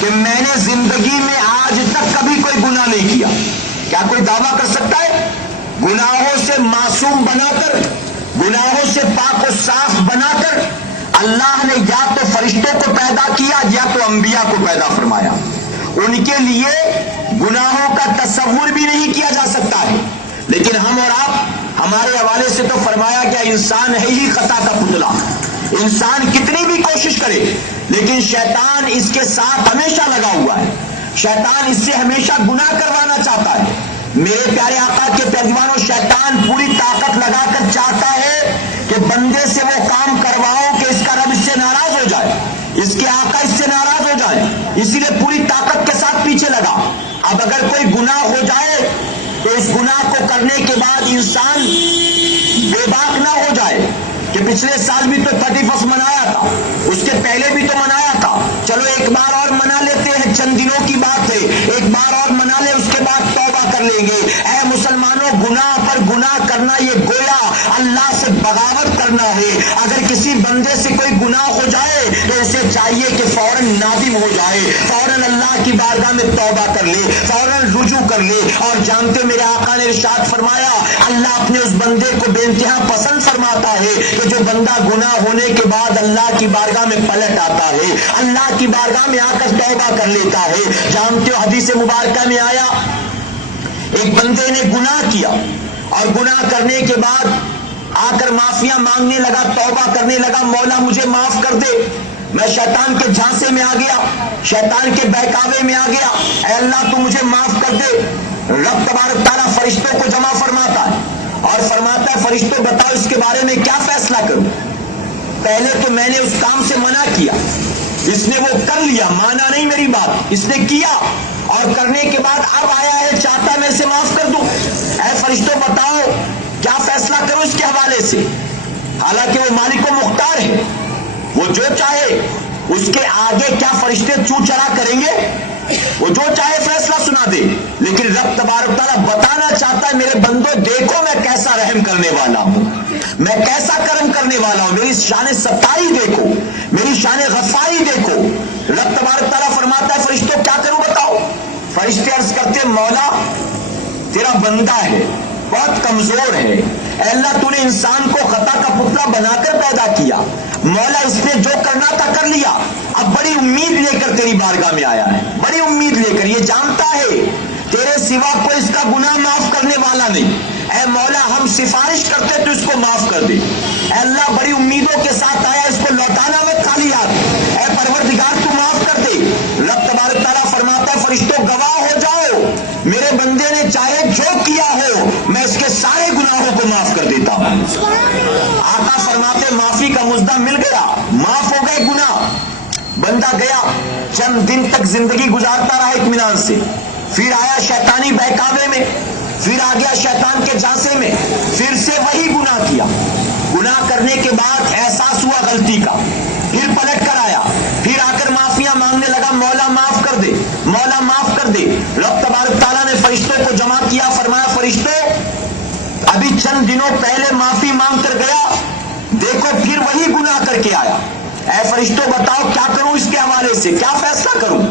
کہ میں نے زندگی میں آج تک کبھی کوئی گناہ نہیں کیا؟ کیا کوئی دعویٰ کر سکتا ہے؟ گناہوں سے معصوم بنا کر، گناہوں سے پاک و صاف بنا کر اللہ نے یا تو فرشتوں کو پیدا کیا یا تو انبیاء کو پیدا فرمایا۔ ان کے لیے گناہوں کا تصور بھی نہیں کیا جا سکتا ہے، لیکن ہم اور آپ، ہمارے حوالے سے تو فرمایا گیا انسان ہے ہی خطا کا پتلا، انسان کتنی بھی کوشش کرے لیکن شیطان اس کے ساتھ ہمیشہ لگا ہوا ہے، شیطان اس سے ہمیشہ گناہ کروانا چاہتا ہے۔ میرے پیارے آقا کے پیروانوں، شیطان پوری طاقت لگا کر چاہتا ہے کہ بندے سے وہ کام کرواؤ کہ اس کا رب اس سے ناراض ہو جائے، اس کے آقا اس سے ناراض ہو جائے، اسی لیے پوری طاقت کے ساتھ پیچھے لگا۔ اب اگر کوئی گناہ ہو جائے تو اس گناہ کو کرنے کے بعد انسان بے باک نہ ہو جائے کہ پچھلے سال بھی تو 31 منایا تھا، اس کے پہلے بھی تو منایا تھا، چلو ایک بار اور منا لیتے ہیں، چند دنوں کی بات ہے، ایک بار اور منا لیں، اس کے بعد توبہ کر لیں گے۔ اے مسلمانوں، گناہ پر گناہ کرنا یہ گویا اللہ سے بغاوت کرنا ہے۔ اگر کسی بندے سے کوئی گناہ ہو جائے تو اسے چاہیے کہ فوراً نادم ہو جائے، فوراً اللہ کی بارگاہ میں توبہ کر لے، فوراً رجوع کر لے۔ اور جانتے میرے آقا نے ارشاد فرمایا، اللہ اپنے اس بندے کو بے انتہا پسند فرماتا ہے کہ جو بندہ گناہ ہونے کے بعد اللہ کی بارگاہ میں پلٹ آتا ہے، اللہ کی بارگاہ میں آ کر توبہ کر لیتا ہے۔ جانتے ہو حدیث مبارکہ میں آیا، ایک بندے نے گناہ کیا اور گناہ کرنے کے بعد آ کر معافیاں مانگنے لگا، توبہ کرنے لگا، مولا مجھے معاف کر دے، میں شیطان کے جھانسے میں آ گیا، شیطان کے بہکاوے میں آ گیا، اے اللہ تو مجھے معاف کر دے۔ رب تبارک تعالیٰ فرشتوں کو جمع فرماتا ہے اور فرماتا ہے فرشتوں بتاؤ اس کے بارے میں کیا فیصلہ کروں؟ پہلے تو میں نے اس کام سے منع کیا، اس نے وہ کر لیا، مانا نہیں میری بات، اس نے کیا اور کرنے کے بعد اب آیا ہے چاہتا میں اسے معاف کر دوں، اے فرشتوں بتاؤ کیا فیصلہ کروں اس کے حوالے سے؟ حالانکہ وہ مالک و مختار ہے، وہ جو چاہے، اس کے آگے کیا فرشتے چو چرا کریں گے؟ وہ جو چاہے فیصلہ سنا دے، لیکن رب تبارک تعالیٰ بتانا چاہتا ہے میرے بندوں دیکھو میں کیسا رحم کرنے والا ہوں، میں کیسا کرم کرنے والا ہوں، میری شان ستائی دیکھو، میری شان غفاری دیکھو۔ رب تبارک تعالیٰ فرماتا ہے فرشتوں کیا کروں بتاؤ؟ فرشتے عرض کرتے مولا تیرا بندہ ہے، بہت کمزور ہے، اے اللہ تو نے انسان کو خطا کا پتلا بنا کر پیدا کیا، مولا اس نے جو کرنا تھا کر لیا، اب بڑی امید لے کر تیری بارگاہ میں آیا ہے، بڑی امید لے کر، یہ جانتا ہے تیرے سوا کوئی اس کا گناہ معاف کرنے والا نہیں، اے مولا ہم سفارش کرتے تو اس کو معاف کر دے، اے اللہ بڑی امیدوں کے ساتھ آیا، اس کو لوٹانا میں خالی ہاتھ، اے پروردگار تو معاف کر دے۔ رب تبارک تعالیٰ فرماتا ہے فرشتوں گواہ ہو جاؤ، میرے بندے نے چاہے جو کیا ہو میں اس کے سارے گناہوں کو معاف کر دیتا ہوں۔ آقا فرماتے معافی کا مژدہ مل گیا، معاف ہو گئے گناہ، بندہ گیا چند دن تک زندگی گزارتا رہا اطمینان سے، پھر آیا شیطانی بہکاوے میں، پھر آ گیا شیطان کے جھانسے میں، پھر سے وہی گناہ کیا، گناہ کرنے کے بعد احساس ہوا غلطی کا، پھر پلٹ کر آیا، پھر آ کر معافیاں مانگنے لگا، مولا معاف کر دے، مولا معاف کر دے۔ رب تبارک تعالیٰ نے فرشتوں کو جمع کیا، فرمایا فرشتوں ابھی چند دنوں پہلے معافی مانگ کر گیا، دیکھو پھر وہی گناہ کر کے آیا، اے فرشتوں بتاؤ کیا کروں اس کے حوالے سے، کیا فیصلہ کروں؟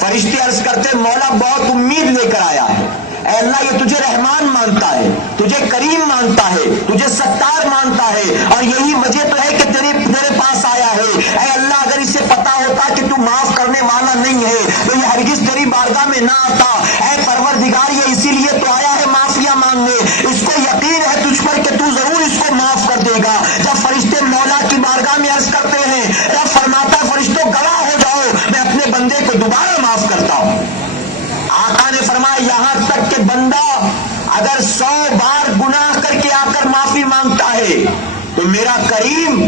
فرشتے عرض کرتے مولا بہت امید لے کر آیا ہے، اے اللہ یہ تجھے رحمان مانتا ہے، تجھے کریم مانتا ہے، تجھے ستار مانتا ہے، اور یہی وجہ تو ہے کہ تیرے پاس آیا ہے، اے اللہ اگر اسے پتا ہوتا کہ تو معاف کرنے والا نہیں ہے تو یہ ہرگز تیری بارگاہ میں نہ آتا، اے پروردگار یہ اسی لیے تو آیا ہے معافیاں مانگنے، اس کو یقین ہے تجھ پر کہ تو ضرور اس کو معاف کر دے گا۔ جب فرشتے مولا کی بارگاہ میں عرض کرتے ہیں، رب فرماتا ہے فرشتوں گواہ ہو جاؤ میں اپنے بندے کو دوبارہ معاف کرتا آقا نے فرمایا یہاں تک کہ بندہ اگر 100 بار گناہ کر کے آ کر معافی مانگتا ہے تو میرا کریم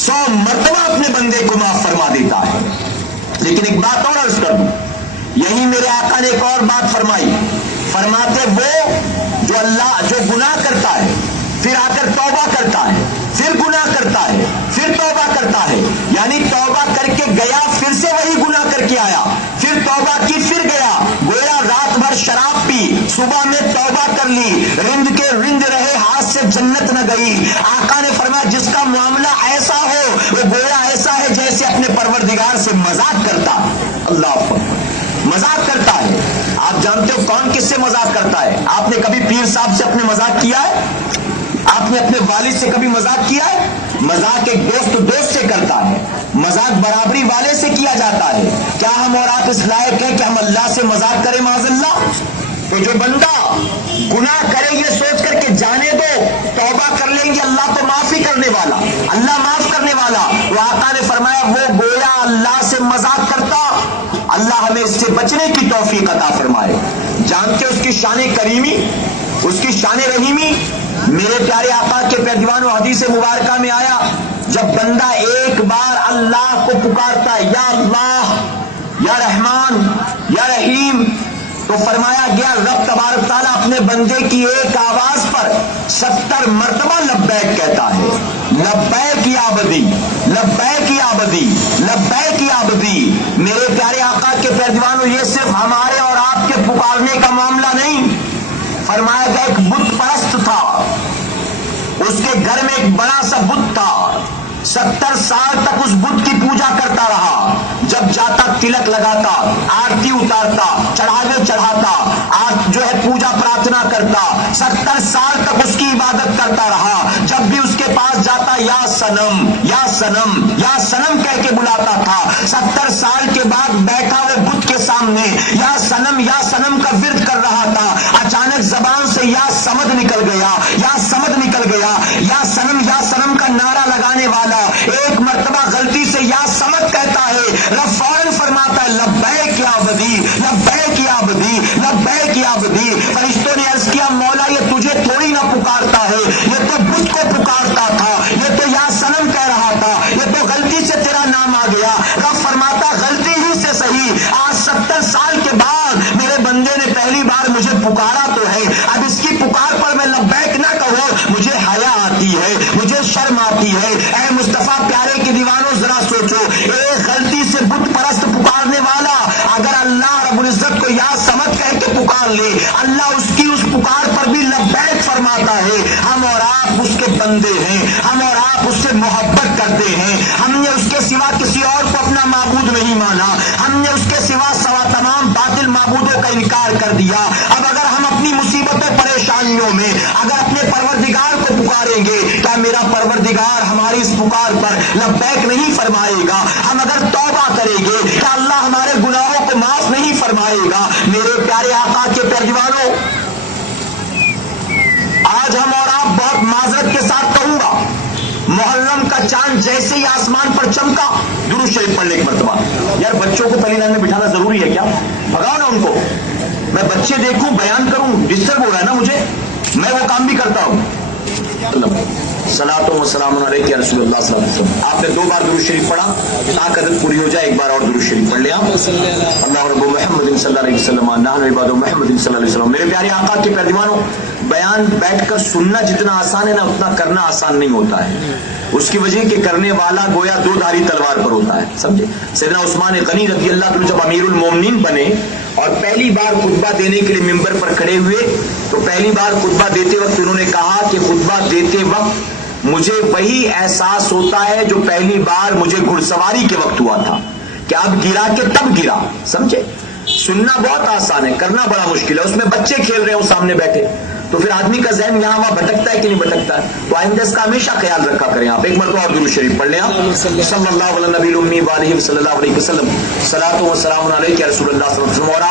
100 مرتبہ اپنے بندے کو معاف فرما دیتا ہے. لیکن ایک بات اور عرض کر دوں، یہی میرے آقا نے ایک اور بات فرمائی. فرماتے وہ جو گناہ کرتا ہے پھر آ کر توبہ کرتا ہے، پھر گناہ کرتا ہے، پھر توبہ کرتا ہے، یعنی توبہ کر کے گیا پھر سے وہی گناہ کر کے آیا، پھر توبہ کی پھر گیا، گویا رات بھر شراب پی، صبح میں توبہ کر لی، رند کے رند رہے، ہاتھ سے جنت نہ گئی. آقا نے فرمایا جس کا معاملہ ایسا ہو وہ گویا ایسا ہے جیسے اپنے پروردگار سے مذاق کرتا. اللہ اکبر، مذاق کرتا ہے. آپ جانتے ہو کون کس سے مذاق کرتا ہے؟ آپ نے کبھی پیر صاحب سے اپنے مذاق کیا ہے؟ آپ نے اپنے والد سے کبھی مذاق کیا ہے؟ مذاق ایک دوست سے کرتا ہے، مذاق برابری والے سے کیا جاتا ہے. کیا ہم اور آپ اس لائق ہیں کہ ہم اللہ سے مذاق کریں معاذ اللہ؟ تو جو بندہ گناہ کرے یہ سوچ کر کے جانے دو، توبہ کر لیں گے اللہ تو معافی کرنے والا، اللہ معاف کرنے والا، وہ آقا نے فرمایا وہ گویا اللہ سے مذاق کرتا. اللہ ہمیں اس سے بچنے کی توفیق عطا فرمائے. جانتے اس کی شان کریمی، اس کی شان رحیمی؟ میرے پیارے آقا کے پیروانوں حدیث مبارکہ میں آیا جب بندہ ایک بار اللہ کو پکارتا ہے یا اللہ یا رحمان یا رحیم تو فرمایا گیا رب تبارک تعالیٰ اپنے بندے کی ایک آواز پر 70 مرتبہ لبیک کہتا ہے. لبیک یا عبدی، لبیک یا عبدی، لبیک یا عبدی. میرے پیارے آقا کے پیروانوں یہ صرف ہمارے اور آپ کے پکارنے کا معاملہ نہیں. فرمایا گیا ایک بت پرست تھا، اس کے گھر میں ایک بڑا سا بت تھا، 70 سال تک اس بت کی پوجا کرتا رہا. جب جاتا تلک لگاتا، آرتی اتارتا، چڑھاوے چڑھاتا، جو ہے پوجا پرارتھنا کرتا، 70 سال تک اس کی عبادت کرتا رہا. جب بھی اس کے پاس جاتا یا سنم یا سنم یا سنم کہہ کے بلاتا تھا. 70 سال کے بعد بیٹھا وہ بت کے سامنے یا سنم کا ورد کر رہا تھا. اچانک زبان سے یا سمد نکل گیا، یا سمد نکل گیا، یا سنم کا نعرہ لگانے والا ایک مرتبہ غلطی سے یا سمد کہتا ہے. رب فوراً فرماتا ہے لبیک یا عبدی، لبیک یا عبدی، لبیک یا عبدی. فرشتوں نے عرض کیا مولا یہ تجھے تھوڑی نہ پکارتا ہے، یہ تو بت کو پکارتا تھا، یہ تو یا سنم کہہ رہا تھا، یہ تو غلطی سے تیرا نام آ گیا. رب فرماتا غلطی ہی سے صحیح، آج 70 سال کے بعد میرے بندے نے پہلی بار مجھے پکارا تو ہے، اب اس کی پکار پر میں لبیک نہ کہوں مجھے حیا آتی ہے، مجھے شرم آتی ہے. اے مصطفیٰ پیارے کے دیوانوں ذرا سوچو، ایک غلطی سے بت پرست پکارنے والا اگر اللہ رب العزت کو یا سمد کہہ کے پکار لے، اللہ اس کی اس پکار پر بھی لبیک فرماتا ہے. ہم اور آپ اس کے بندے ہیں، ہم اور آپ اس سے محبت کرتے ہیں. ہم نے اس کے سوا کسی اور کو اپنا معبود نہیں مانا، ہم نے اس کے سوا تمام باطل معبودوں کا انکار کر دیا. اب اگر ہم اپنی مصیبتوں پریشانیوں میں اگر اپنے پروردگار کو پکاریں گے کیا میرا پروردگار ہماری اس پکار پر لبیک نہیں فرمائے گا؟ ہم اگر توبہ کریں گے کیا اللہ ہمارے گناہوں کو معاف نہیں فرمائے گا؟ میرے پیارے آقا کے پیروانوں آج ہم اور آپ بہت معذرت کے ساتھ کہوں گا محرم کا چاند جیسے ہی آسمان پر چمکا درود شریف پڑھنے کی مرتبہ. یار بچوں کو پہلی لائن میں بٹھانا ضروری ہے کیا؟ بھگاؤ نا ان کو. میں بچے دیکھوں بیان کروں ڈسٹرب ہو رہا ہے نا مجھے، میں وہ کام بھی کرتا ہوں. صلاۃ و سلام علیک یا رسول اللہ صلی اللہ علیہ وسلم. آپ نے 2 بار درود شریف پڑھا، تاکہ عدد پوری ہو جائے، ایک بار اور درود شریف پڑھ لیا. اللہ رب محمد صلی اللہ علیہ وسلم، نحن عباد محمد صلی اللہ علیہ وسلم. میرے پیارے آقا کے پیروانوں بیان بیٹھ کر سننا جتنا آسان ہے نا اتنا کرنا آسان نہیں ہوتا ہے. اس کی وجہ کہ کرنے والا گویا 2 دھاری تلوار پر ہوتا ہے. سمجھے؟ سیدنا عثمان غنی رضی اللہ عنہ جب امیر المومنین بنے اور پہلی بار خطبہ دینے کے لیے ممبر پر کھڑے ہوئے تو پہلی بار خطبہ دیتے وقت انہوں نے کہا کہ خطبہ دیتے وقت مجھے وہی احساس ہوتا ہے جو پہلی بار مجھے گھڑ سواری کے وقت ہوا تھا کہ اب گرا کے تب گرا. سمجھے؟ سننا بہت آسان ہے، کرنا بڑا مشکل ہے. اس میں بچے کھیل رہے ہوں سامنے بیٹھے تو پھر آدمی کا ذہن یہاں وہاں بھٹکتا ہے کہ نہیں بھٹکتا ہے. تو آئندہ اس کا ہمیشہ خیال رکھا کریں. آپ ایک مرتبہ اور درود شریف پڑھ لیں. آپ صلی اللہ علیہ نبی الامی وآلہ صلی اللہ علیہ وسلم. صلاۃ و سلام علیک یا رسول اللہ صلی اللہ علیہ وسلم. اور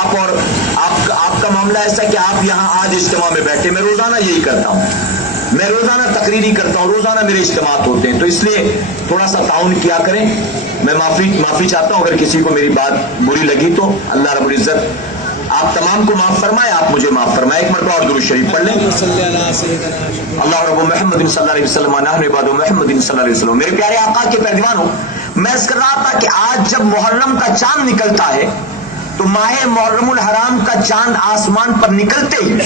آپ کا معاملہ ایسا کہ آپ یہاں آج اجتماع میں بیٹھے، میں روزانہ یہی کرتا ہوں. میں روزانہ تقریری کرتا ہوں، روزانہ میرے اجتماعات ہوتے ہیں، تو اس لیے تھوڑا سا تعاون کیا کریں. میں معافی چاہتا ہوں اگر کسی کو میری بات بری لگی تو. اللہ رب العزت آپ تمام کو معاف فرمائے، آپ مجھے معاف فرمائے. ایک مرتبہ اور درود شریف پڑھ لیں. اللہ رب محمد صلی اللہ علیہ وسلم نحن عباد محمد صلی اللہ علیہ وسلم. میرے پیارے آقا کے پیروانوں، میں اس کر رہا تھا کہ آج جب محرم کا چاند نکلتا ہے تو ماہ محرم الحرام کا چاند آسمان پر نکلتے ہی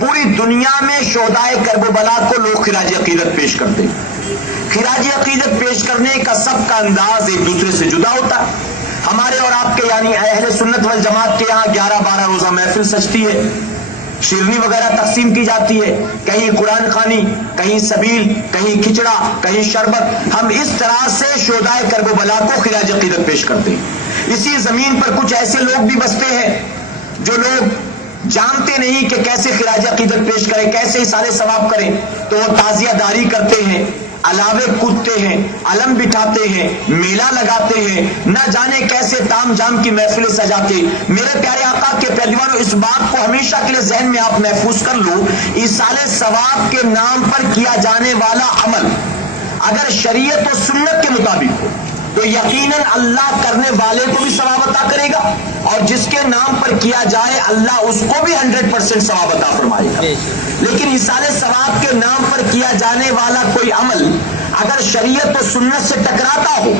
پوری دنیا میں شہدائے کرب و بلا کو لوگ خراج عقیدت پیش کرتے ہیں. خراج عقیدت پیش کرنے کا سب کا انداز ایک دوسرے سے جدا ہوتا ہے. ہمارے اور آپ کے یعنی اہل سنت والجماعت کے یہاں 11-12 روزہ محفل سجتی ہے، شیرنی وغیرہ تقسیم کی جاتی ہے، کہیں قرآن خوانی، کہیں سبیل، کہیں کھچڑا، کہیں شربت. ہم اس طرح سے شہدائے کرب و بلا کو خراج عقیدت پیش کرتے ہیں. اسی زمین پر کچھ ایسے لوگ بھی بستے ہیں جو لوگ جانتے نہیں کہ کیسے خراج عقیدت پیش کریں، کیسے اثار ثواب کریں، تو وہ تعزیہ داری کرتے ہیں، علاوے کودتے ہیں، علم بٹھاتے ہیں، میلہ لگاتے ہیں، نہ جانے کیسے تام جام کی محفلیں سجاتے. میرے پیارے آقا کے پیروانوں، اس بات کو ہمیشہ کے لیے ذہن میں آپ محفوظ کر لو، اثار ثواب کے نام پر کیا جانے والا عمل اگر شریعت و سنت کے مطابق ہو تو یقیناً اللہ کرنے والے کو بھی ثواب عطا کرے گا، اور جس کے نام پر کیا جائے اللہ اس کو بھی 100% ثواب عطا فرمائے گا. لیکن اثار ثواب کے نام پر کیا جانے والا کوئی عمل اگر شریعت و سنت سے ٹکراتا ہو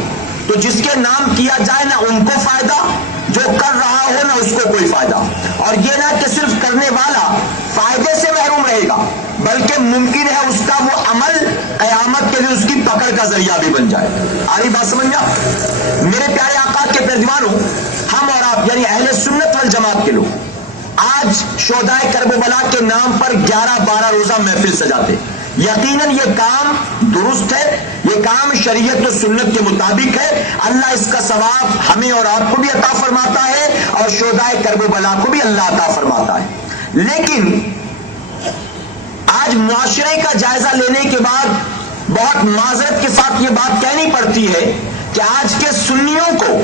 تو جس کے نام کیا جائے نہ ان کو فائدہ، جو کر رہا ہو نہ اس کو کوئی فائدہ. اور یہ نہ کہ صرف کرنے والا فائدے سے محروم رہے گا بلکہ ممکن ہے اس کا وہ عمل قیامت کے لیے اس کی پکڑ کا ذریعہ بھی بن جائے. آ رہی بات سمجھ گیا؟ میرے پیارے آقا کے پیروانوں، ہم اور آپ یعنی اہل سنت والجماعت کے لوگ آج شہدائے کرب و بلا کے نام پر 11-12 روزہ محفل سجاتے. یقیناً یہ کام درست ہے، یہ کام شریعت و سنت کے مطابق ہے. اللہ اس کا ثواب ہمیں اور آپ کو بھی عطا فرماتا ہے اور شہدائے کرب و بلا کو بھی اللہ عطا فرماتا ہے. لیکن آج معاشرے کا جائزہ لینے کے بعد بہت معذرت کے ساتھ یہ بات کہنی پڑتی ہے کہ آج کے سنیوں کو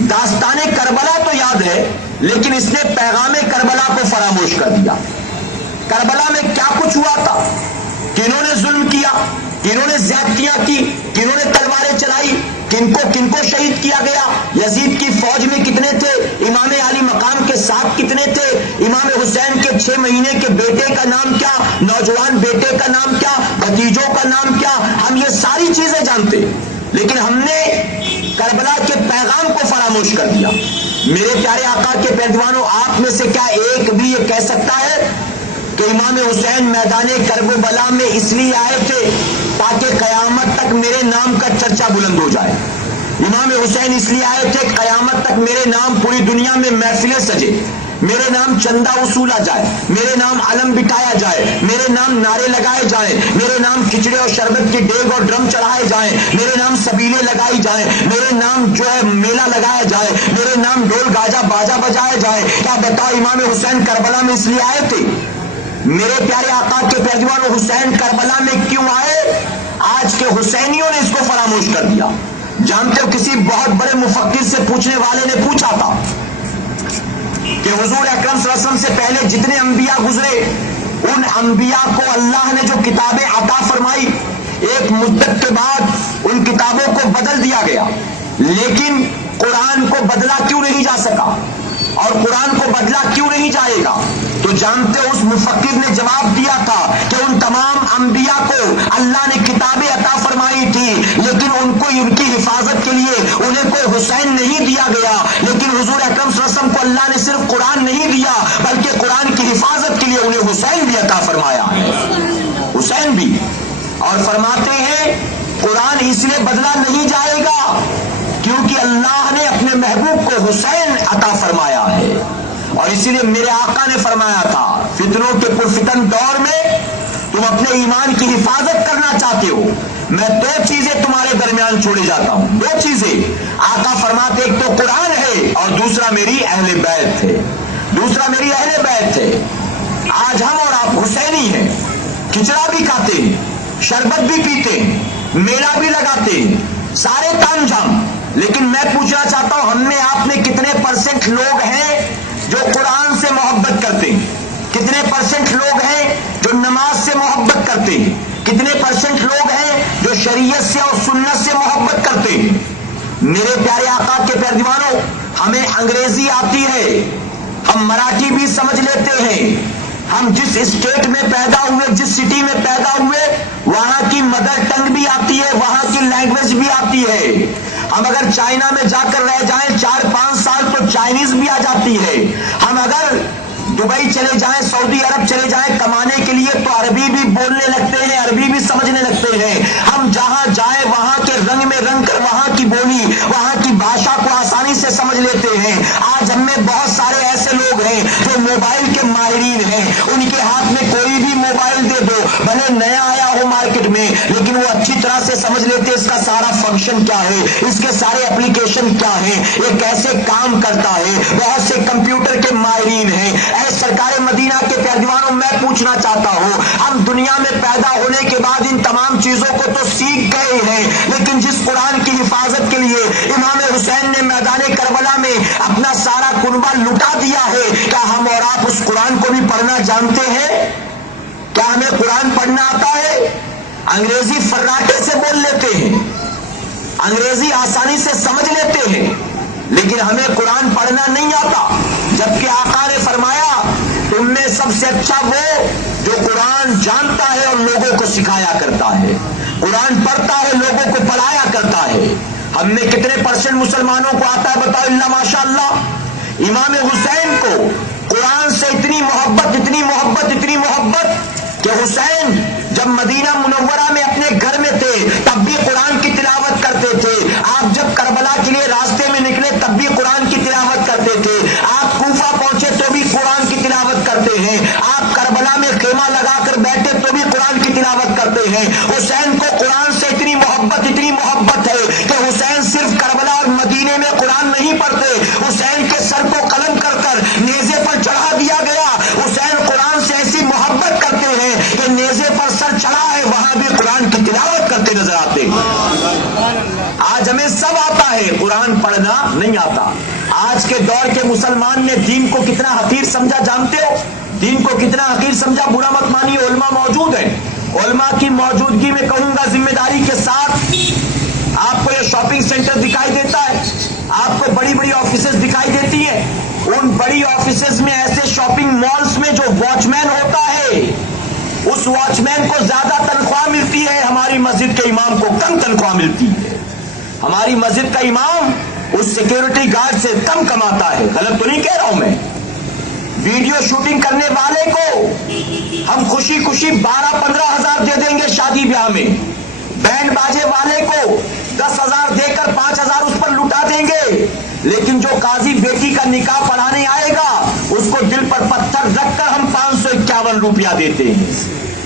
داستان کربلا تو یاد ہے لیکن اس نے پیغام کربلا کو فراموش کر دیا. کربلا میں کیا کچھ ہوا تھا، کنہوں نے ظلم کیا، کنہوں نے زیادتیاں کی، کنہوں نے تلواریں چلائی، کن کو شہید کیا گیا، یزید کی فوج میں کتنے تھے، امام علی مقام کے ساتھ کتنے تھے، امام حسین کے 6 مہینے کے بیٹے کا نام کیا، نوجوان بیٹے کا نام کیا، بھتیجوں کا نام کیا. ہم یہ ساری چیزیں جانتے لیکن ہم نے کربلا کے پیغام کو فراموش کر دیا. میرے پیارے آقا کے پیروانوں، آپ میں سے کیا ایک بھی یہ کہہ سکتا ہے کہ امام حسین میدان کرب و بلا میں اس لیے آئے تھے تاکہ قیامت تک میرے نام کا چرچا بلند ہو جائے؟ امام حسین اس لیے آئے تھے قیامت تک میرے نام پوری دنیا میں محفلیں سجے، میرے نام چندہ وصولا جائے، میرے نام علم بٹھایا جائے، میرے نام نعرے لگائے جائیں، میرے نام کھچڑے اور شربت کی دیگ اور ڈرم چڑھائے جائیں، میرے نام سبیلیں لگائی جائیں، میرے نام جو ہے میلہ لگایا جائے، میرے نام ڈھول گاجا باجا بجائے جائے. کیا بتاؤ امام حسین کربلا میں اس لیے آئے تھے؟ میرے پیارے آقا کے پیروانوں، حسین کربلا میں کیوں آئے؟ آج کے حسینیوں نے اس کو فراموش کر دیا. جانتے ہو کسی بہت بڑے مفکر سے پوچھنے والے نے پوچھا تھا کہ حضور اکرم صلی اللہ علیہ وسلم سے پہلے جتنے انبیاء گزرے ان انبیاء کو اللہ نے جو کتابیں عطا فرمائی ایک مدت کے بعد ان کتابوں کو بدل دیا گیا، لیکن قرآن کو بدلا کیوں نہیں جا سکا اور قرآن کو بدلا کیوں نہیں جائے گا؟ تو جانتے ہو اس مفکر نے جواب دیا تھا کہ ان تمام انبیاء کو اللہ نے کتابیں عطا فرمائی تھی لیکن ان کی حفاظت کے لیے انہیں کوئی حسین نہیں دیا گیا، لیکن حضور اکرم صلی اللہ علیہ وسلم کو اللہ نے صرف قرآن نہیں دیا بلکہ قرآن کی حفاظت کے لیے انہیں حسین بھی عطا فرمایا ہے، حسین بھی. اور فرماتے ہیں قرآن اس لیے بدلا نہیں جائے گا کیونکہ اللہ نے اپنے محبوب کو حسین عطا فرمایا ہے. اور اسی لیے میرے آقا نے فرمایا تھا فتنوں کے پرفتن دور میں تم اپنے ایمان کی حفاظت کرنا چاہتے ہو، میں 2 چیزیں تمہارے درمیان چھوڑے جاتا ہوں. 2 چیزیں آقا فرماتے، ایک تو قرآن ہے اور دوسرا میری اہل بیت ہے. دوسرا میری اہل بیت ہے. آج ہم اور آپ حسینی ہیں، کھچڑا بھی کھاتے ہیں، شربت بھی پیتے ہیں، میلہ بھی لگاتے ہیں، سارے تام جھام، لیکن میں پوچھنا چاہتا ہوں ہم میں آپ میں کتنے % لوگ ہیں جو قرآن سے محبت کرتے ہیں؟ کتنے % لوگ ہیں جو نماز سے محبت کرتے ہیں؟ کتنے % لوگ ہیں جو شریعت سے اور سنت سے محبت کرتے ہیں؟ میرے پیارے آقا کے پیارے دیوانوں، ہمیں انگریزی آتی ہے، ہم مراٹھی بھی سمجھ لیتے ہیں، ہم جس اسٹیٹ میں پیدا ہوئے، جس سٹی میں پیدا ہوئے، وہاں کی مدر ٹنگ بھی آتی ہے، وہاں کی لینگویج بھی آتی ہے۔ ہم اگر چائنا میں جا کر رہ جائیں 4-5 سال تو چائنیز بھی آ جاتی ہے۔ ہم اگر دبئی چلے جائیں، سعودی عرب چلے جائیں کمانے کے لیے تو عربی بھی بولنے لگتے ہیں، عربی بھی سمجھنے لگتے ہیں۔ ہم جہاں جائیں وہاں کے رنگ میں رنگ کر وہاں کی بولی، وہاں کی بھاشا کو آسانی سے سمجھ لیتے ہیں۔ آج ہم میں بہت سارے ایسے لوگ ہیں جو موبائل کے ماہرین ہیں، ان کے ہاتھ میں کوئی بھی موبائل دے دو، بھلے نیا آیا ہو مارکیٹ میں، لیکن وہ اچھی طرح سے سمجھ لیتے اس کا سارا فنکشن کیا ہے، اس کے سارے اپلیکیشن کیا ہیں، یہ کیسے کام کرتا ہے۔ بہت سے کمپیوٹر کے ماہرین ہیں۔ اے سرکار مدینہ کے پیارے دیوانوں، میں پوچھنا چاہتا ہوں، ہم دنیا میں پیدا ہونے کے بعد ان تمام چیزوں کو تو سیکھ گئے ہیں، لیکن جس قرآن کی حفاظت کے لیے امام حسین نے میدان کربلا میں اپنا سارا کنبہ لٹا دیا ہے، کیا ہم اور آپ اس قرآن کو بھی پڑھنا جانتے ہیں؟ کیا ہمیں قرآن پڑھنا آتا ہے؟ انگریزی فراٹے سے بول لیتے ہیں، انگریزی آسانی سے سمجھ لیتے ہیں، لیکن ہمیں قرآن پڑھنا نہیں آتا۔ جبکہ آقا نے فرمایا تم میں سب سے اچھا وہ جو قرآن جانتا ہے اور لوگوں کو سکھایا کرتا ہے، قرآن پڑھتا ہے، لوگوں کو پڑھایا کرتا ہے۔ ہم میں کتنے % مسلمانوں کو آتا ہے بتاؤ؟ اللہ ماشاء اللہ۔ امام حسین کو قرآن سے اتنی محبت، اتنی محبت، اتنی محبت کہ حسین جب مدینہ منورہ میں اپنے گھر میں تھے تب بھی قرآن کی تلاوت کرتے تھے، آپ جب کربلا کے لیے راستے میں نکلے تب بھی قرآن کی تلاوت کرتے تھے، آپ کوفہ پہنچے تو بھی قرآن کی تلاوت کرتے ہیں، آپ کربلا میں خیمہ لگا کر بیٹھے تو بھی قرآن کی تلاوت کرتے ہیں۔ حسین کو قرآن سے اتنی محبت، اتنی محبت ہے کہ حسین صرف کربلا اور مدینے میں قرآن نہیں پڑھتے، حسین کے سر کو قلم کر کر نیزے پر چڑھا دیا گیا۔ حسین قرآن سے ایسی محبت کرتے ہیں کہ نیزے پر سر چڑھا ہے وہاں بھی قرآن کی تلاوت کرتے نظر آتے ہیں۔ آج ہمیں سب آتا ہے، قرآن پڑھنا نہیں آتا۔ آج کے دور کے مسلمان نے دین کو کتنا حقیر سمجھا جانتے ہو؟ دین کو کتنا حقیر سمجھا، برا مت مانیے، علماء موجود ہیں، علماء کی موجودگی میں کہوں گا ذمہ داری کے ساتھ، آپ کو یہ شاپنگ سینٹر دکھائی دیتا ہے، آپ کو بڑی بڑی آفیسز دکھائی دیتی ہیں، ان بڑی آفیسز میں ایسے شاپنگ مالز میں جو واچ مین ہوتا ہے، اس واچ مین کو زیادہ تنخواہ ملتی ہے، ہماری مسجد کے امام کو کم تنخواہ ملتی ہے۔ ہماری مسجد کا امام اس سیکیورٹی گارڈ سے کم کماتا ہے۔ غلط تو نہیں کہہ رہا ہوں میں؟ ویڈیو شوٹنگ کرنے والے کو ہم خوشی خوشی 12-15 ہزار دے دیں گے شادی بیاہ میں، بینڈ باجے والے کو 10 ہزار دے کر 5 ہزار اس پر لٹا دیں گے، لیکن جو قاضی بیٹی کا نکاح پڑھانے آئے گا اس کو دل پر پتھر رکھ کر ہم 551 روپیہ دیتے ہیں۔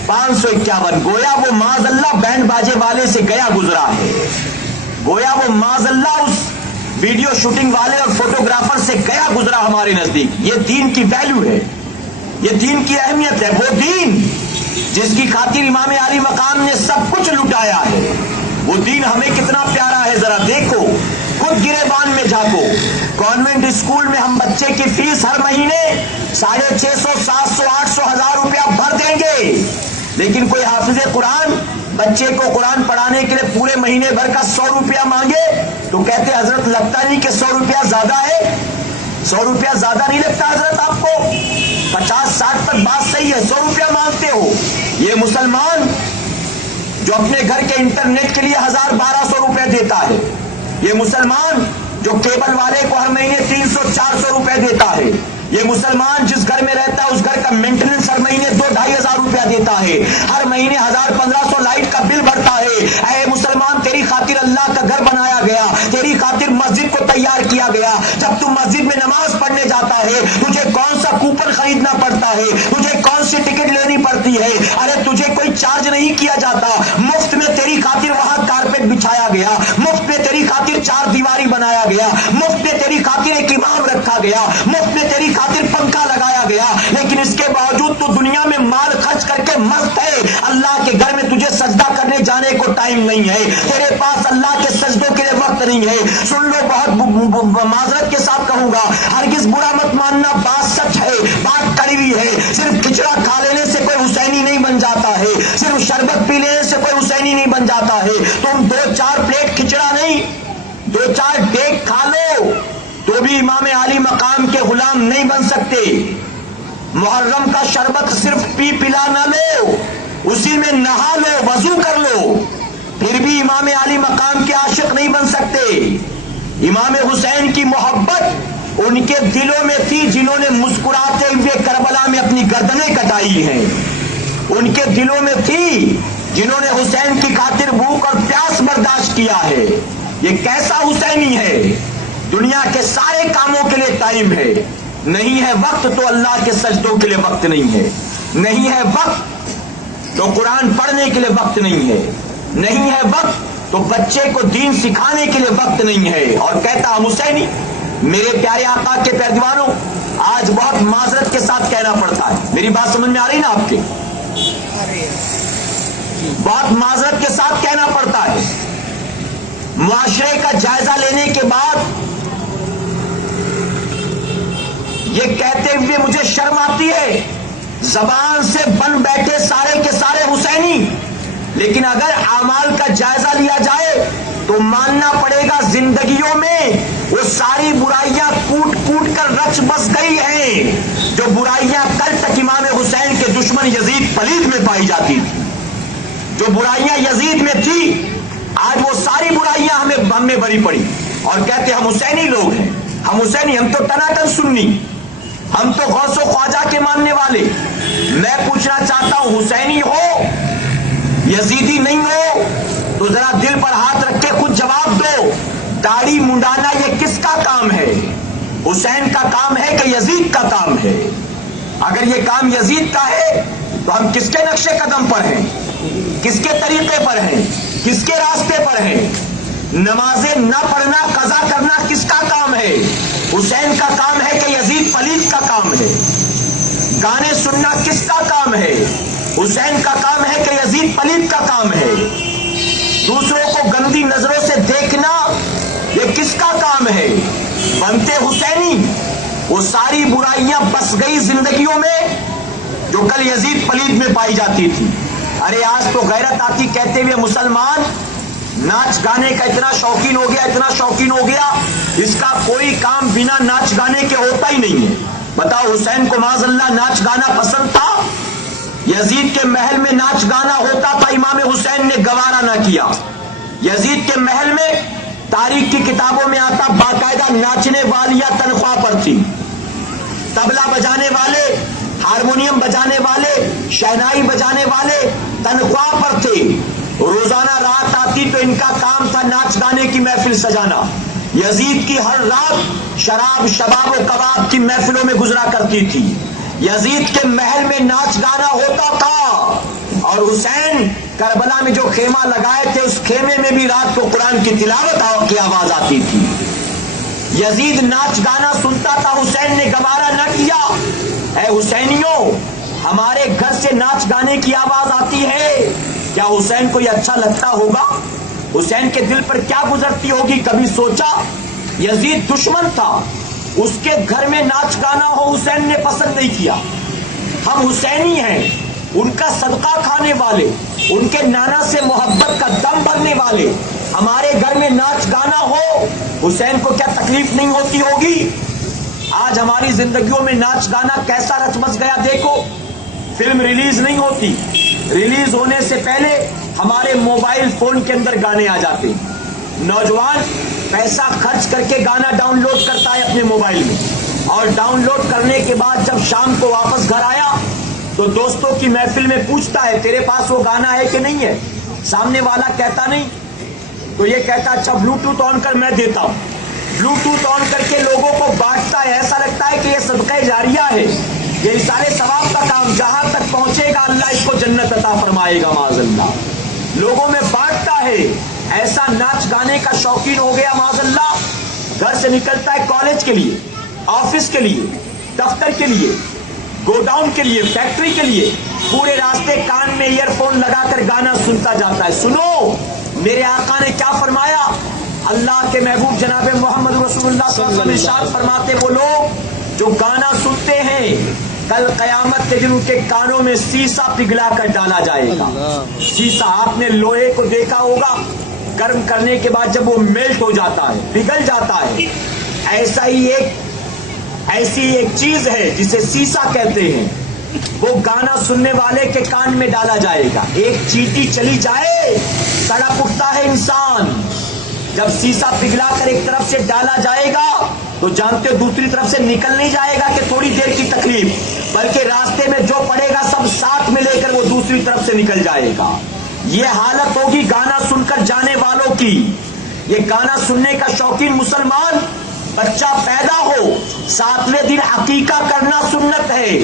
551، گویا وہ معاذ اللہ بینڈ باجے والے سے گیا گزرا ہے، گویا وہ معاذ اللہ اس ویڈیو شوٹنگ والے اور فوٹوگرافر سے گیا گزرا ہمارے نزدیک۔ یہ دین کی ویلیو ہے، یہ دین کی اہمیت ہے، وہ دین جس کی خاطر امام علی مقام نے سب کچھ لٹایا ہے، وہ دین ہمیں کتنا پیارا ہے، ذرا دیکھو، خود گریبان میں جھانکو۔ کانوینٹ اسکول میں ہم بچے کی فیس ہر مہینے 650، 700، 800، 1000 روپیہ بھر دیں گے، لیکن کوئی حافظ قرآن بچے کو قرآن پڑھانے کے لیے پورے مہینے بھر کا 100 روپیہ مانگے تو کہتے حضرت لگتا نہیں کہ 100 روپیہ زیادہ ہے؟ 100 روپیہ زیادہ نہیں لگتا حضرت آپ کو؟ 50-60 تک بات صحیح ہے، 100 روپیہ مانگتے ہو۔ یہ مسلمان جو اپنے گھر کے انٹرنیٹ کے لیے 1000-1200 روپے دیتا ہے، یہ مسلمان جو کیبل والے کو ہر مہینے 300-400 روپے دیتا ہے، یہ مسلمان جس گھر میں رہتا ہے اس گھر کا مینٹیننس ہر مہینے 2-2.5 ہزار روپیہ دیتا ہے، ہر مہینے 1000-1500 لائٹ کا بل بھرتا ہے۔ اے مسلمان، تیری خاطر اللہ کا گھر بنایا گیا، تیری خاطر مسجد کو تیار کیا گیا، جب تم مسجد میں نماز پڑھنے جاتا ہے تجھے کون سا کوپن خریدنا پڑتا ہے، تجھے کون سی ٹکٹ لینی پڑتی ہے؟ ارے تجھے کوئی چارج نہیں کیا جاتا، مفت میں تیری خاطر وہاں کارپیٹ بچھایا گیا، مفت میں تیری خاطر 4 دیواری بنایا گیا، مفت میں تیری خاطر ایک امام رکھا گیا، مفت میں تیری خاطر پنکھا لگایا گیا، لیکن اس کے باوجود تو دنیا میں مال خرچ کر کے مست ہے، اللہ کے گھر میں تجھے سجدہ کرنے جانے کو ٹائم نہیں ہے، تیرے پاس اللہ کے سجدوں کے لیے وقت نہیں ہے۔ سن لو، بہت معذرت کے ساتھ کہوں گا، ہرگز برا مت ماننا، بات سچ ہے، بات کڑوی ہے، صرف کھچڑا کھا لینے سے کوئی حسینی نہیں بن جاتا ہے، صرف شربت پی لینے سے کوئی حسینی نہیں بن جاتا ہے. تم 2-4 پلیٹ کھچڑا نہیں، 2-4 ڈیگ کھا لو تو بھی امام عالی مقام کے غلام نہیں بن سکتے. محرم کا شربت صرف پلا نہ لو، اسی میں نہا لو، وضو کر لو، پھر بھی امام عالی مقام کے عاشق نہیں بن سکتے. امام حسین کی محبت ان کے دلوں میں تھی جنہوں نے مسکراتے ہوئے کربلا میں اپنی گردنیں کٹائی ہیں. ان کے دلوں میں تھی جنہوں نے حسین کی خاطر بھوک اور پیاس برداشت کیا ہے. یہ کیسا حسینی ہے؟ دنیا کے سارے کاموں کے لیے ٹائم ہے، نہیں ہے وقت تو اللہ کے سجدوں کے لیے وقت نہیں ہے، نہیں ہے وقت تو قرآن پڑھنے کے لیے وقت نہیں ہے، نہیں ہے وقت تو بچے کو دین سکھانے کے لیے وقت نہیں ہے. اور کہتا ہم حسینی. میرے پیارے آقا کے پیروانوں، آج بہت معذرت کے ساتھ کہنا پڑتا ہے، میری بات سمجھ میں آ رہی نا آپ کے؟ بہت معذرت کے ساتھ کہنا پڑتا ہے. معاشرے کا جائزہ لینے کے بعد یہ کہتے ہوئے مجھے شرم آتی ہے، زبان سے بن بیٹھے سارے کے سارے حسینی، لیکن اگر اعمال کا جائزہ لیا جائے تو ماننا پڑے گا زندگیوں میں وہ ساری برائیاں کوٹ کوٹ کر رچ بس گئی ہیں جو برائیاں کل تک امام حسین کے دشمن یزید پلید میں پائی جاتی تھی. جو برائیاں یزید میں تھی آج وہ ساری برائیاں ہم میں بری پڑی، اور کہتے ہم حسینی لوگ ہیں، ہم حسینی، ہم تو ٹناٹن سنی، ہم تو غوث و خواجہ کے ماننے والے. میں پوچھنا چاہتا ہوں، حسینی ہو یزیدی نہیں ہو تو ذرا دل پر ہاتھ رکھ کے خود جواب دو. داڑھی منڈانا یہ کس کا کام ہے؟ حسین کا کام ہے کہ یزید کا کام ہے؟ اگر یہ کام یزید کا ہے تو ہم کس کے نقش قدم پر ہیں، کس کے طریقے پر ہیں، کس کے راستے پر ہیں؟ نمازیں نہ پڑھنا، قضا کرنا کس کا کام ہے؟ حسین کا کام ہے کہ یزید پلید کا کام ہے؟ گانے سننا کس کا کام ہے؟ حسین کا کام ہے کہ یزید پلید کا کام ہے؟ دوسروں کو گندی نظروں سے دیکھنا یہ کس کا کام ہے؟ بنتے حسینی. وہ ساری برائیاں بس گئی زندگیوں میں جو کل یزید پلید میں پائی جاتی تھی. ارے آج تو غیرت آتی کہتے ہوئے مسلمان ناچ گانے کا اتنا شوقین ہو گیا، اتنا شوقین ہو گیا، اس کا کوئی کام بنا ناچ گانے کے ہوتا ہی نہیں ہے. بتاؤ حسین کو معاذ اللہ ناچ گانا پسند تھا؟ یزید کے محل میں ناچ گانا ہوتا تھا، امام حسین نے گوارا نہ کیا. یزید کے محل میں تاریخ کی کتابوں میں آتا باقاعدہ ناچنے والیاں تنخواہ پر تھی، طبلہ بجانے والے، ہارمونیم بجانے والے، شہنائی بجانے والے تنخواہ پر تھے. روزانہ رات آتی تو ان کا کام تھا ناچ گانے کی محفل سجانا. یزید کی ہر رات شراب، شباب و کباب کی محفلوں میں گزرا کرتی تھی. یزید کے محل میں ناچ گانا ہوتا تھا، اور حسین کربلا میں جو خیمہ لگائے تھے اس خیمے میں بھی رات کو قرآن کی تلاوت کی آواز آتی تھی. یزید ناچ گانا سنتا تھا، حسین نے گوارا نہ کیا. اے حسینیوں، ہمارے گھر سے ناچ گانے کی آواز آتی ہے، کیا حسین کو یہ اچھا لگتا ہوگا؟ حسین کے دل پر کیا گزرتی ہوگی؟ کبھی سوچا؟ یزید دشمن تھا، اس کے گھر میں ناچ گانا ہو حسین نے پسند نہیں کیا. ہم حسینی ہیں، ان کا صدقہ کھانے والے، ان کے نانا سے محبت کا دم بھرنے والے. ہمارے گھر میں ناچ گانا ہو حسین کو کیا تکلیف نہیں ہوتی ہوگی؟ آج ہماری زندگیوں میں ناچ گانا کیسا رچ بس گیا. دیکھو، فلم ریلیز نہیں ہوتی، ریلیز ہونے سے پہلے ہمارے موبائل فون کے اندر گانے آ جاتے. نوجوان پیسہ خرچ کر کے گانا ڈاؤن لوڈ کرتا ہے اپنے موبائل میں، اور ڈاؤن لوڈ کرنے کے بعد جب شام کو واپس گھر آیا تو دوستوں کی محفل میں پوچھتا ہے تیرے پاس وہ گانا ہے کہ نہیں ہے؟ سامنے والا کہتا نہیں تو یہ کہتا اچھا بلوٹوتھ آن کر میں دیتا ہوں. بلوٹوتھ آن کر کے لوگوں کو بانٹتا ہے. ایسا لگتا ہے کہ یہ صدقہ جاریہ ہے، یہ سارے ثواب کا کام جہاں تک پہنچے گا اللہ اس کو جنت عطا فرمائے گا معاذ اللہ. لوگوں میں بانٹتا ہے. ایسا ناچ گانے کا شوقین ہو گیا معاذ اللہ. گھر سے نکلتا ہے کالج کے لیے، آفس کے لیے، دفتر کے لیے، گوڈاؤن کے لیے، فیکٹری کے لیے، پورے راستے کان میں ایئر فون لگا کر گانا سنتا جاتا ہے. سنو میرے آقا نے کیا فرمایا. اللہ کے محبوب جناب محمد رسول اللہ صلی اللہ علیہ وسلم ارشاد فرماتے وہ لوگ جو گانا سنتے ہیں کل قیامت کے دن ان کے کانوں میں سیسا پگھلا کر ڈالا جائے گا. سیسا آپ نے لوہے کو دیکھا ہوگا, گرم کرنے کے بعد جب وہ میلٹ ہو جاتا ہے, پگھل جاتا ہے, ایسی ایک چیز ہے جسے سیسا کہتے ہیں, وہ گانا سننے والے کے کان میں ڈالا جائے گا. ایک چیٹی چلی جائے تڑپ اٹھتا ہے انسان. جب سیسا پگھلا کر ایک طرف سے ڈالا جائے گا تو جانتے ہو دوسری طرف سے نکل نہیں جائے گا کہ تھوڑی دیر کی تکلیف, بلکہ راستے میں جو پڑے گا سب ساتھ میں لے کر وہ دوسری طرف سے نکل جائے گا. یہ حالت ہوگی گانا سن کر جانے والوں کی. یہ گانا سننے کا شوقین مسلمان بچہ پیدا ہو 7ویں دن عقیقہ کرنا سنت ہے.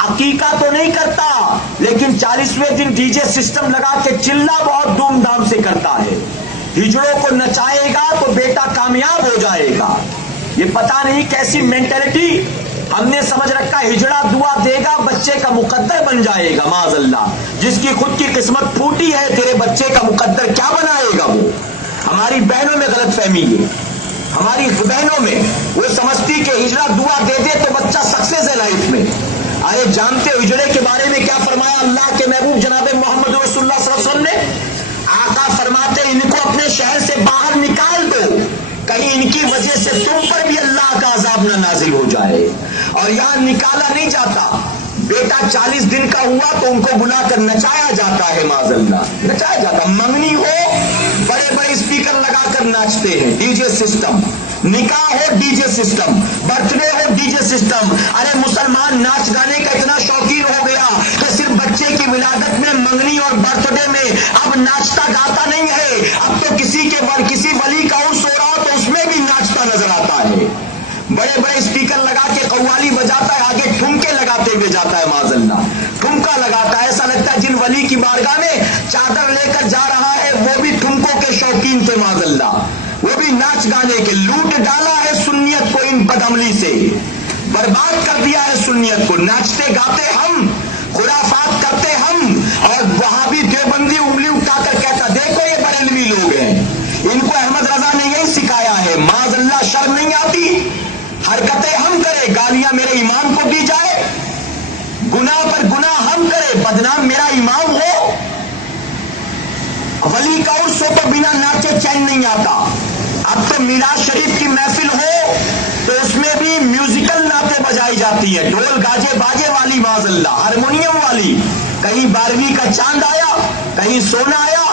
عقیقہ تو نہیں کرتا, لیکن 40ویں دن ڈی جے سسٹم لگا کے چلنا بہت دھوم دھام سے کرتا ہے. ہجڑوں کو نچائے گا تو بیٹا کامیاب ہو جائے گا. یہ پتہ نہیں کیسی مینٹلٹی ہم نے سمجھ رکھا, ہجڑا دعا دے گا بچے کا مقدر بن جائے گا. معاذ اللہ, جس کی خود کی قسمت پھوٹی ہے تیرے بچے کا مقدر کیا بنائے گا وہ. ہماری بہنوں میں غلط فہمی ہے, ہماری بہنوں میں وہ سمجھتی کہ ہجڑا دعا دے دے تو بچہ سکسیس ہے لائف میں. ارے جانتے ہو ہجڑے کے بارے میں کیا فرمایا اللہ کے محبوب جناب محمد رسول اللہ صلی اللہ علیہ وسلم نے؟ آقا فرماتے ان کو اپنے شہر سے باہر نکال دو, کہیں ان کی وجہ سے تم پر بھی اللہ کا عذاب نہ نازل ہو جائے. اور یہاں نکالا نہیں جاتا, بیٹا 40 دن کا ہوا تو ان کو بلا کر نچایا جاتا ہے. معاذ اللہ, نچایا جاتا. منگنی ہو بڑے بڑے اسپیکر لگا کر ناچتے ہیں, ڈی جے سسٹم. نکاح ہو D J system, birthday ہو ڈی جے سسٹم. ارے مسلمان ناچ گانے کا اتنا شوقین ہو گیا کہ صرف بچے کی ولادت میں, منگنی اور برتھ ڈے میں اب ناچتا گاتا نہیں ہے. اب تو کسی ولی کا عرس ہو رہا ہو تو اس میں بھی ناچتا نظر آتا ہے. بڑے بڑے اسپیکر لگا کے قوالی بجاتا ہے, آگے ٹھمکے لگاتے ہوئے جاتا ہے. معاذ اللہ, ٹھمکا لگاتا ہے. ایسا لگتا ہے جن ولی کی بارگاہ میں چادر لے کر جا رہا ہے وہ بھی ٹھمکوں کے شوقین تھے. معاذ اللہ, وہ بھی ناچ گانے کے. لوٹ ڈالا ہے سنیت کو ان بدعملی سے, برباد کر دیا ہے سنیت کو. ناچتے گاتے ہم, خرافات کرتے ہم, اور وہابی دیوبندی انگلی اٹھا کر کہتا دیکھو یہ بریلوی لوگ ہیں, ان کو احمد رضا نے یہی سکھایا ہے. معاذ اللہ, شرم نہیں آتی؟ حرکتیں ہم کرے, گالیاں میرے امام کو دی جائے, گناہ پر گناہ ہم کرے, بدنام میرا امام ہو. ولی کا عرس ہو تو بنا ناچے چین نہیں آتا. اب تو میلاد شریف کی محفل ہو تو اس میں بھی میوزیکل نعتیں بجائی جاتی ہے, ڈھول گاجے باجے والی. معاذ اللہ, ہارمونیم والی. کہیں 12ویں کا چاند آیا, کہیں سونا آیا.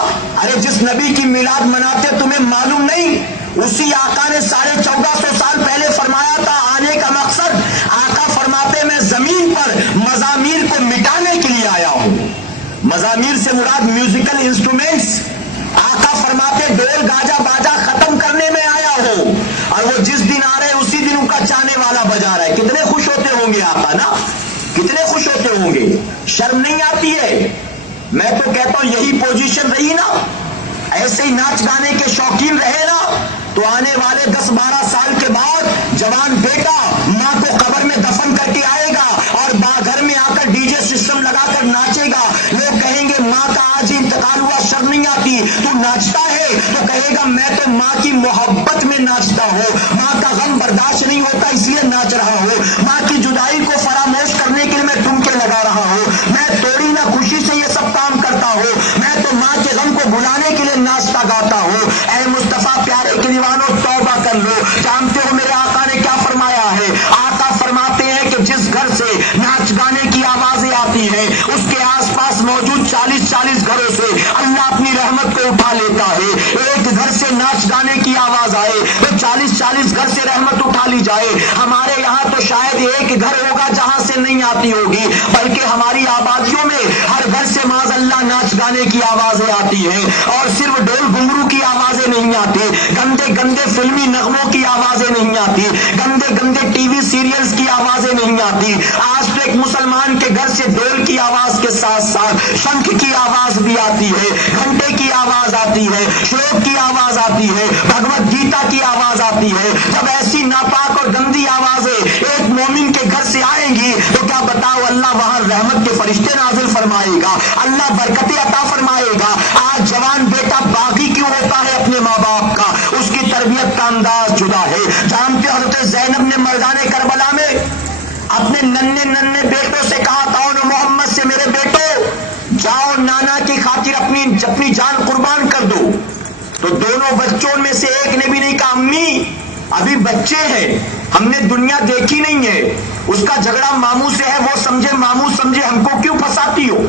ارے جس نبی کی میلاد مناتے تمہیں معلوم نہیں, اسی آقا نے 1450 سال پہلے فرمایا تھا. آنے کا مقصد, آقا فرماتے میں زمین پر مزامیر کو مٹانے کے لیے آیا ہوں. مزامیر سے مراد میوزیکل انسٹرومنٹس. آقا فرماتے ڈھول گاجا باجا ختم کرنے میں آیا ہو, اور وہ جس دن آ رہے اسی دن ان کا چاہنے والا بجا رہا ہے. کتنے خوش ہوتے ہوں گے آقا نا, کتنے خوش ہوتے ہوں گے. شرم نہیں آتی ہے؟ میں تو کہتا ہوں یہی پوزیشن رہی نا, ایسے ہی ناچ گانے کے شوقین رہے نا, تو آنے والے 10-12 سال کے بعد جوان بیٹا ماں کو قبر میں دفن کر کے آئے گا اور گھر میں آ کر ڈی جے سسٹم لگا کر ناچے گا. لوگ کہیں گے ماں کا آج ہی انتقال ہوا, شرم نہیں آتی؟ تو ناچتا ہے تو کہے گا میں تو ماں کی محبت میں ناچتا ہوں, ماں کا غم برداشت نہیں ہوتا اس لیے ناچ رہا ہوں, ماں کی جدائی کو فراموش کرنے کے لیے میں ٹھمکے لگا رہا ہوں. میں تھوڑی نہ خوشی سے یہ سب کام کرتا ہوں, میں تو ماں کے غم کو بھلانے کے لیے ناچتا گاتا ہوں. اے مصطفیٰ پیارے کے دیوانوں, توبہ کر لو. جانتے ہو میرے آقا نے کیا فرمایا ہے؟ آقا فرماتے ہیں کہ جس گھر سے ناچ گانے کی آوازیں آتی ہیں اس کے آس پاس موجود 40 گھروں سے اللہ اپنی رحمت کو اٹھا لیتا ہے. ایک گھر سے ناچ گانے کی آواز آئے تو 40 گھر سے رحمت اٹھا لی جائے. ہمارے یہاں تو شاید ایک گھر ہوگا جہاں سے نہیں آتی ہوگی, بلکہ ہماری آبادیوں میں ہر گھر سے معاذ اللہ ناچ گانے کی آوازیں آتی ہیں. اور صرف ڈول گھنگرو کی آوازیں نہیں آتی, گندے گندے فلمی نغموں کی آوازیں نہیں آتی, گندے گندے ٹی وی سیریلز کی آوازیں نہیں آتی. آج تو ایک مسلمان کے گھر سے ڈول کی آواز کے ساتھ ساتھ شنکھ کی آواز بھی آتی ہے, گھنٹے کی آواز آتی ہے, شلوک کی آواز آتی ہے, بھگوت گیتا کی آواز آتی ہے. جب ایسی ناپاک اور گندی آوازیں ایک مومن کے گھر سے آئیں گی تو کیا بتاؤ, اللہ وہاں رحمت کے فرشتے نازل فرمائے گا, اللہ برکتیں عطا فرمائے گا. آج جوان بیٹا باغی کیوں ہوتا ہے اپنے ماں باپ کا؟ اس کی تربیت کا انداز جدا ہے. جانتے حضرت زینب نے میدان کربلا میں اپنے ننھے ننھے بیٹوں سے کہا تھا انہوں محمد سے میرے بیٹو جاؤ نانا کی خاطر اپنی جان قربان کر دو، تو دونوں بچوں میں سے ایک نے بھی نہیں کہا امی ابھی بچے ہیں، ہم نے دنیا دیکھی نہیں ہے، اس کا جھگڑا ماموں سے ہے، وہ سمجھے ماموں سمجھے، ہم کو کیوں پھنساتی ہو؟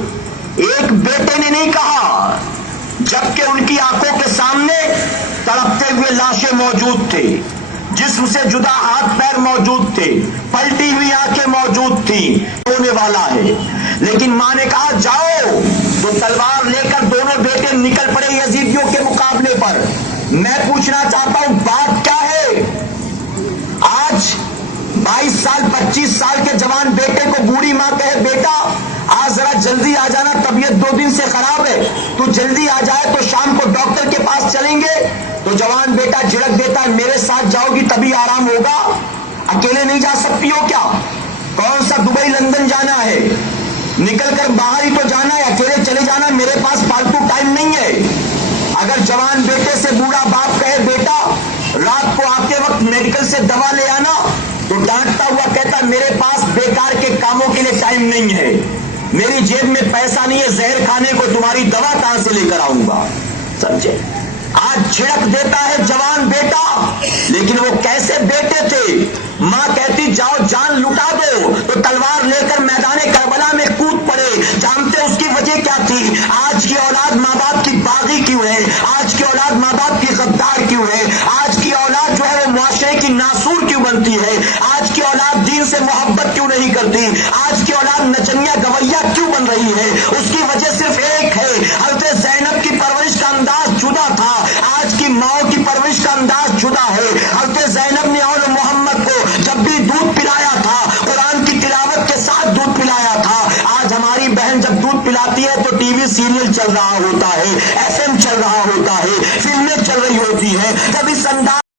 ایک بیٹے نے نہیں کہا، جبکہ ان کی آنکھوں کے سامنے تڑپتے ہوئے لاشیں موجود تھے، جسم سے جدا ہاتھ پیر موجود تھے، پلٹی ہوئی آنکھیں موجود تھیں، ہونے والا ہے، لیکن ماں نے کہا جاؤ، تو تلوار لے کر دونوں بیٹے نکل پڑے یزیدیوں کے مقابلے پر۔ میں پوچھنا چاہتا ہوں بات کیا ہے؟ آج 22 سال 25 سال کے جوان بیٹے کو بوڑھی ماں کہے بیٹا آج ذرا جلدی آ جانا، طبیعت 2 دن سے خراب ہے، تو جلدی آ جائے تو شام کو ڈاکٹر کے پاس چلیں گے، تو جوان بیٹا جھڑک دیتا ہے میرے ساتھ جاؤ گی تبھی آرام ہوگا، اکیلے نہیں جا سکتی ہو کیا؟ کون سا دبئی لندن جانا ہے، نکل کر باہر ہی تو جانا ہے، اکیلے چلے جانا، میرے پاس فالتو ٹائم نہیں ہے۔ اگر جوان بیٹے سے بوڑھا باپ کہے بیٹا رات کو آتے وقت میڈیکل سے دوا لے آنا، تو ڈانٹتا ہوا کہتا میرے پاس بیکار کے کاموں کے لیے ٹائم نہیں ہے، میری جیب میں پیسہ نہیں ہے، زہر کھانے کو تمہاری دوا کہاں سے لے کر آؤں گا؟ سمجھے؟ آج جھڑک دیتا ہے جوان بیٹا، لیکن وہ کیسے بیٹے تھے؟ ماں کہتی جاؤ جان لٹا دو، تو تلوار لے کر میدان کربلا میں کود پڑے۔ جانتے اس کی وجہ کیا تھی؟ آج کی اولاد ماں باپ کی باغی کیوں ہے؟ آج کی اولاد ماں باپ کی غدار کیوں ہے؟ آج کی اولاد جو ہے وہ معاشرے کی ناسور کیوں بنتی ہے؟ آج کی اولاد دین سے محبت کیوں نہیں کرتی؟ آج کی اولاد نچنیا گویا کیوں بن رہی ہے؟ اس کی وجہ صرف ایک ہے، حضرت زینب کی پرورش کا انداز جدا تھا، آج کی ماؤں کی پرورش کا انداز جدا ہے۔ حضرت زینب نے اور محمد کو جب بھی دودھ پلایا تھا قرآن کی تلاوت کے ساتھ دودھ پلایا تھا، آج ہماری بہن جب دودھ پلاتی ہے تو ٹی وی سیریل چل رہا ہوتا ہے، FM چل رہا ہوتا ہے، فلمیں چل رہی ہوتی ہے، جب اس انداز